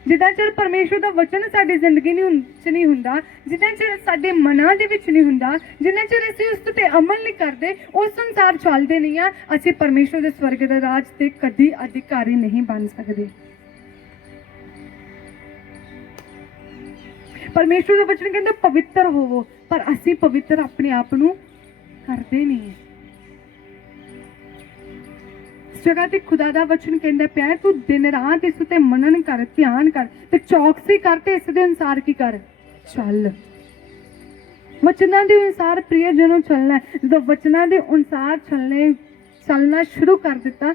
जिदा चਿਰ परमेश्वर ਦਾ वचन ਸਾਡੀ ਜ਼ਿੰਦਗੀ ਚ ਨਹੀਂ ਹੁੰਦਾ ਜਿੰਨਾ ਚਿਰ ਸਾਡੇ ਮਨਾਂ ਦੇ ਵਿੱਚ ਨਹੀਂ ਹੁੰਦਾ ਜਿੰਨਾ ਚਿਰ ਅਸੀਂ ਉਸ ਤੇ ਅਮਲ ਨਹੀਂ ਕਰਦੇ ਉਸ ਅਨੁਸਾਰ ਚੱਲਦੇ ਨਹੀਂ ਆ ਅਸੀਂ ਪਰਮੇਸ਼ਵਰ ਦੇ ਸਵਰਗ ਦੇ ਰਾਜ ਤੇ ਕਦੀ ਅਧਿਕਾਰੀ ਨਹੀਂ ਬਣ ਸਕਦੇ परमेश्वर का वचन कहता पवित्र होवो पर असी पवित्र अपने आप नू करते नहीं इस जगह ते खुदा दा वचन कहता पिया तू दिन रात इस ते मनन कर ध्यान कर ते चौकसी कर ते इस दे अनुसार की कर चल वचनां दे अनुसार प्रियजनों चलना है जदों वचनां दे अनुसार चलना शुरू कर दिता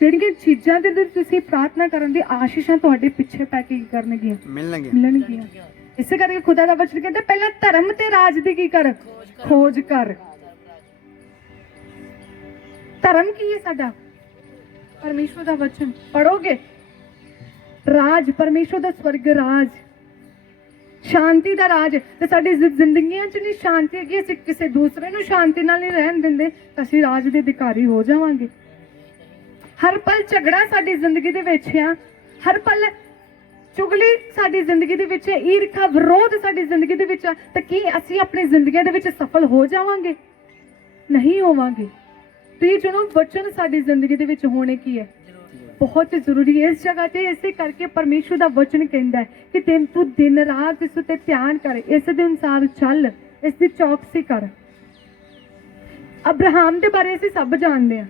ਜਿਹੜੀਆਂ ਚੀਜ਼ਾਂ ਦੇ ਲਈ ਤੁਸੀਂ ਪ੍ਰਾਰਥਨਾ ਕਰਨ ਦੀ ਆਸ਼ੀਸ਼ਾਂ ਤੁਹਾਡੇ ਪਿੱਛੇ ਪੈ ਕੇ ਕਰਨਗੀਆਂ ਮਿਲਣਗੀਆਂ ਇਸੇ ਕਰਕੇ ਖੁਦਾ ਦਾ ਵਚਨ ਕਹਿੰਦਾ ਪਹਿਲਾਂ ਧਰਮ ਤੇ ਰਾਜ ਦੀ ਕੀ ਕਰ ਖੋਜ ਕਰ ਧਰਮ ਕੀ ਹੈ ਸਾਡਾ ਪਰਮੇਸ਼ਵਰ ਦਾ ਵਚਨ ਪੜੋਗੇ ਰਾਜ ਪਰਮੇਸ਼ਵਰ ਦਾ ਸਵਰਗ ਰਾਜ ਸ਼ਾਂਤੀ ਦਾ ਰਾਜ ਤੇ ਸਾਡੀ ਜ਼ਿੰਦਗੀਆਂ 'ਚ ਨਹੀਂ ਸ਼ਾਂਤੀ ਹੈਗੀ ਅਸੀਂ ਕਿਸੇ ਦੂਸਰੇ ਨੂੰ ਸ਼ਾਂਤੀ ਨਾਲ ਨਹੀਂ ਰਹਿਣ ਦਿੰਦੇ ਤਾਂ ਅਸੀਂ ਰਾਜ ਦੇ ਅਧਿਕਾਰੀ ਹੋ ਜਾਵਾਂਗੇ हर पल झगड़ा साडी जिंदगी दे विच है हर पल चुगली साडी जिंदगी दे विच है ईर्खा विरोध साडी जिंदगी दे विच है ते की असीं अपनी जिंदगी दे विच सफल हो जावांगे नहीं होवांगे तो ये जो वचन साडी जिंदगी दे विच होने की है बहुत जरूरी है इस जगह ते इसे करके परमेश्वर दा वचन कहंदा है कि तू दिन रात इस ते ध्यान कर इस दे अनुसार चल इस दी चौकसी कर अब्राहम दे बारे असीं सब जानते हैं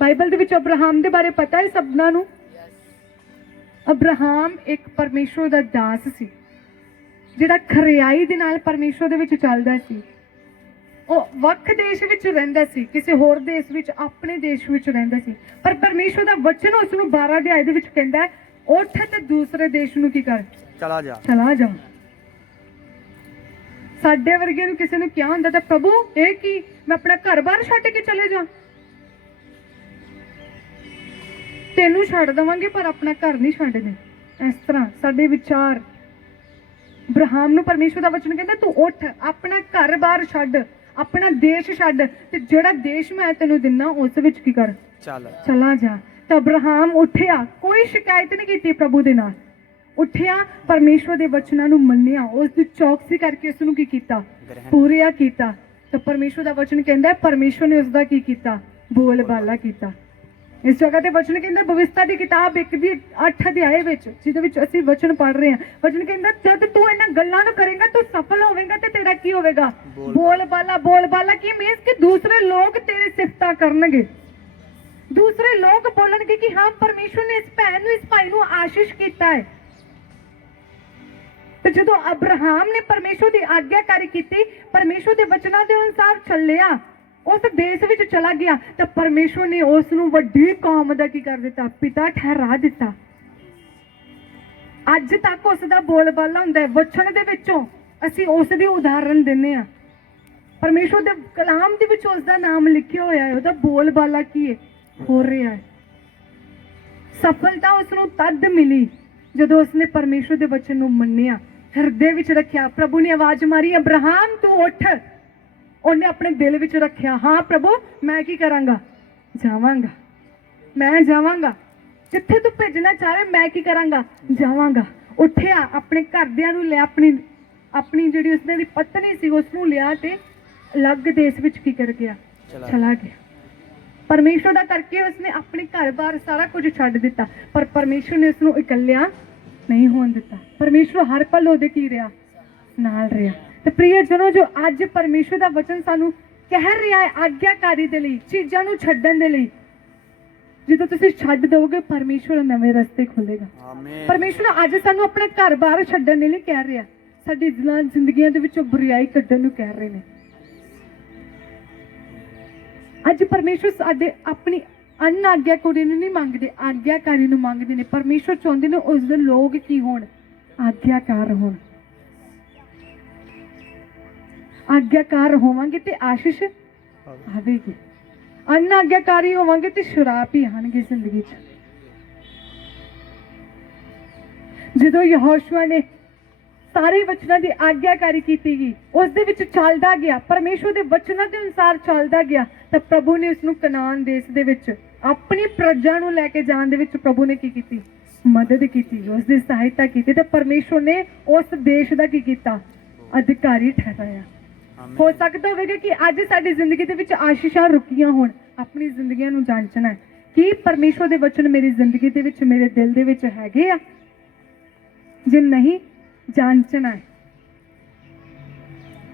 बाइबल दे विच अब्राहम दे बारे पता है सबना नू अब्राहम एक परमेश्वर दा दास सी जिहड़ा खरियाई दे नाल परमेश्वर दे विच चलदा सी ਉਹ ਵੱਖ ਦੇਸ਼ ਵਿੱਚ ਰਹਿੰਦਾ ਸੀ ਕਿਸੇ ਹੋਰ ਦੇਸ਼ ਵਿੱਚ ਆਪਣੇ ਦੇਸ਼ ਵਿੱਚ ਰਹਿੰਦਾ ਸੀ ਪਰ ਪਰਮੇਸ਼ਵਰ ਦਾ ਵਚਨ ਉਸ ਨੂੰ 12 ਅਧਿਆਇ ਦੇ ਵਿੱਚ ਕਹਿੰਦਾ ਹੈ ਉੱਠ ਤੇ ਦੂਸਰੇ ਦੇਸ਼ ਨੂੰ ਕੀ ਕਰ ਚਲਾ ਜਾ ਸਾਡੇ ਵਰਗੇ ਨੂੰ ਕਿਸੇ ਨੂੰ ਕਿਹਾ ਹੁੰਦਾ ਤਾਂ ਪ੍ਰਭੂ ਇਹ ਕੀ ਮੈਂ ਆਪਣਾ ਘਰ-ਬਾਰ ਛੱਡ ਕੇ ਚਲੇ ਜਾ ਤੈਨੂੰ ਛੱਡ ਦਵਾਂਗੇ ਪਰ ਆਪਣਾ ਘਰ ਨਹੀਂ ਛੱਡਦੇ ਇਸ ਤਰ੍ਹਾਂ ਸਾਡੇ ਵਿਚਾਰ ਅਬਰਾਹਮ ਨੂੰ ਪਰਮੇਸ਼ਵਰ ਦਾ ਵਚਨ ਕਹਿੰਦਾ ਤੂੰ ਉੱਠ ਆਪਣਾ ਘਰ-ਬਾਰ ਛੱਡ अपना देश छड्ड ते जेड़ा देश मैं तेनू दिना उस विच की कर चला जा ते अब्राहम उठिया कोई शिकायत नहीं की प्रभु दे नाल उठिया परमेश्वर दे वचनां नू मन्निया उस दी चौकसी करके उस नू की कीता पूरा कीता ते परमेश्वर दा वचन कहंदा है परमेश्वर ने उसदा की कीता बोल बाला कीता इस जगह ते वचन कहंदा भविष्यता दी किताब 1 दी 8 अध्याय विच जिहदे विच ਅਸੀਂ वचन पढ़ रहे हैं वचन कहंदा जद तू इन्हां गल्लां नू करेगा तू सफल होवेगा ते तेरा की होवेगा बोल बाला की मींस कि दूसरे लोग तेरी सिफता करनगे दूसरे लोग बोलणगे कि हां परमेश्वर ने इस भैन नू इस भाई नू आशीष कीता है ते जदों अब्राहम ने परमेश्वर दी आज्ञाकारी कीती परमेश्वर दे वचनां दे अनुसार ਚੱਲਿਆ ਉਸ ਦੇਸ਼ ਵਿੱਚ ਚਲਾ ਗਿਆ ਤਾਂ ਪਰਮੇਸ਼ਵਰ ਨੇ ਉਸ ਨੂੰ ਵੱਡੀ ਕੌਮ ਦਾ ਕੀ ਕਰ ਦਿੱਤਾ, ਪਿਤਾ ਠਹਿਰਾ ਦਿੱਤਾ। ਅੱਜ ਤੱਕ ਉਸ ਦਾ ਬੋਲਬਾਲਾ ਹੁੰਦਾ ਹੈ, ਵਚਨ ਦੇ ਵਿੱਚੋਂ ਅਸੀਂ ਉਸ ਦੀ ਉਦਾਹਰਨ ਦਿੰਦੇ ਹਾਂ। ਪਰਮੇਸ਼ਵਰ ਦੇ ਕਲਾਮ ਦੇ ਵਿੱਚ ਉਸ ਦਾ ਨਾਮ ਲਿਖਿਆ ਹੋਇਆ ਹੈ, ਉਹਦਾ ਬੋਲਬਾਲਾ ਕੀ ਹੈ, ਹੋ ਰਿਹਾ ਹੈ। ਸਫਲਤਾ ਉਸ ਨੂੰ ਤਦ ਮਿਲੀ ਜਦੋਂ ਉਸਨੇ ਪਰਮੇਸ਼ਵਰ ਦੇ ਵਚਨ ਨੂੰ ਮੰਨਿਆ, ਹਿਰਦੇ ਵਿੱਚ ਰੱਖਿਆ। ਪ੍ਰਭੂ ਨੇ ਆਵਾਜ਼ ਮਾਰੀ, ਅਬਰਾਹਮ ਤੂੰ ਉੱਠ। ਉਹਨੇ ਆਪਣੇ ਦਿਲ ਵਿੱਚ ਰੱਖਿਆ, ਹਾਂ ਪ੍ਰਭੂ ਮੈਂ ਕੀ ਕਰਾਂਗਾ, ਜਾਵਾਂਗਾ, ਮੈਂ ਜਾਵਾਂਗਾ ਜਿੱਥੇ ਤੂੰ ਭੇਜਣਾ ਚਾਹੇ, ਮੈਂ ਕੀ ਕਰਾਂਗਾ, ਜਾਵਾਂਗਾ। ਉੱਠਿਆ, ਆਪਣੇ ਘਰਦਿਆਂ ਨੂੰ ਲਿਆ, ਆਪਣੀ ਜਿਹੜੀ ਉਸਨੇ ਦੀ ਪਤਨੀ ਸੀ ਉਸ ਨੂੰ ਲਿਆ ਤੇ ਅਲੱਗ ਦੇਸ਼ ਵਿੱਚ ਕੀ ਕਰ ਗਿਆ, ਚਲਾ ਗਿਆ। ਪਰਮੇਸ਼ਵਰ ਦਾ ਕਰਕੇ ਉਸਨੇ ਆਪਣੇ ਘਰ-ਬਾਰ ਸਾਰਾ ਕੁਝ ਛੱਡ ਦਿੱਤਾ, ਪਰ ਪਰਮੇਸ਼ਵਰ ਨੇ ਉਸਨੂੰ ਇਕੱਲਿਆਂ ਨਹੀਂ ਹੋਣ ਦਿੱਤਾ। ਪਰਮੇਸ਼ਵਰ ਹਰ ਪਲ ਉਹਦੇ ਕੀ ਰਿਹਾ, ਨਾਲ ਰਿਹਾ। ਤੇ ਪ੍ਰਿਯਜਨੋ, ਜੋ ਅੱਜ ਪਰਮੇਸ਼ਵਰ ਦਾ ਵਚਨ ਸਾਨੂੰ ਕਹਿ ਰਿਹਾ ਹੈ ਆਗਿਆਕਾਰੀ ਦੇ ਲਈ, ਚੀਜ਼ਾਂ ਨੂੰ ਛੱਡਣ ਦੇ ਲਈ, ਜਦੋਂ ਤੁਸੀਂ ਛੱਡ ਦਿਓਗੇ ਪਰਮੇਸ਼ਵਰ ਨਵੇਂ ਰਸਤੇ ਖੋਲੇਗਾ। ਆਮੀਨ। ਪਰਮੇਸ਼ਵਰ ਅੱਜ ਸਾਨੂੰ ਆਪਣਾ ਘਰ-ਬਾਰ ਛੱਡਣ ਦੇ ਲਈ ਕਹਿ ਰਿਹਾ, ਸਾਡੀ ਜ਼ਿੰਦਗੀਆਂ ਦੇ ਵਿੱਚੋਂ ਬੁਰਾਈ ਕੱਢਣ ਨੂੰ ਕਹਿ ਰਹੇ ਨੇ। ਅੱਜ ਪਰਮੇਸ਼ਵਰ ਸਾਡੇ ਆਪਣੀ ਅਨਾਗਿਆਕਾਰੀ ਨੂੰ ਨਹੀਂ ਮੰਗਦੇ, ਆਗਿਆਕਾਰੀ ਨੂੰ ਮੰਗਦੇ ਨੇ। ਪਰਮੇਸ਼ਵਰ ਚਾਹੁੰਦੇ ਨੇ ਉਸ ਦੇ ਲੋਕ ਕੀ ਹੋਣ, ਆਗਿਆਕਾਰ ਹੋਣ। ਆਗਿਆਕਾਰ ਹੋਵਾਂਗੇ ਤੇ ਆਸ਼ੀਸ਼ ਆਵੇਗੀ, ਅਨਾਗਿਆਕਾਰੀ ਹੋਵਾਂਗੇ ਤੇ ਸ਼ਰਾਪ ਹੀ ਆਣਗੇ ਜ਼ਿੰਦਗੀ 'ਚ। ਜਦੋਂ ਯਹੋਸ਼ੂਆ ਨੇ ਸਾਰੇ ਵਚਨਾਂ ਦੀ ਆਗਿਆਕਾਰੀ ਕੀਤੀ ਗਈ, ਉਸ ਦੇ ਵਿੱਚ ਚੱਲਦਾ ਗਿਆ, ਪਰਮੇਸ਼ਵਰ ਦੇ ਵਚਨਾਂ ਦੇ ਅਨੁਸਾਰ ਚੱਲਦਾ ਗਿਆ, ਤਾਂ ਪ੍ਰਭੂ ਨੇ ਉਸ ਨੂੰ ਕਨਾਨ ਦੇਸ਼ ਦੇ ਵਿੱਚ ਆਪਣੀ ਪ੍ਰਜਾ ਨੂੰ ਲੈ ਕੇ ਜਾਣ ਦੇ ਵਿੱਚ ਪ੍ਰਭੂ ਨੇ ਕੀ ਕੀਤੀ, ਮਦਦ ਕੀਤੀ, ਉਸ ਦੀ ਸਹਾਇਤਾ ਕੀਤੀ। ਤੇ ਪਰਮੇਸ਼ਵਰ ਨੇ ਉਸ ਦੇਸ਼ ਦਾ ਕੀ ਕੀਤਾ, ਅਧਿਕਾਰੀ ਠਹਿਰਾਇਆ। ਹੋ ਸਕਦਾ ਹੋਵੇਗਾ ਕਿ ਅੱਜ ਸਾਡੀ ਜ਼ਿੰਦਗੀ ਦੇ ਵਿੱਚ ਆਸ਼ੀਸ਼ਾਂ ਰੁਕੀਆਂ ਹੋਣ। ਆਪਣੀ ਜ਼ਿੰਦਗੀਆਂ ਨੂੰ ਜਾਂਚਣਾ ਹੈ ਕਿ ਪਰਮੇਸ਼ਵਰ ਦੇ ਵਚਨ ਮੇਰੀ ਜ਼ਿੰਦਗੀ ਦੇ ਵਿੱਚ, ਮੇਰੇ ਦਿਲ ਦੇ ਵਿੱਚ ਹੈਗੇ ਆ। ਜੇ ਨਹੀਂ, ਜਾਂਚਣਾ ਹੈ।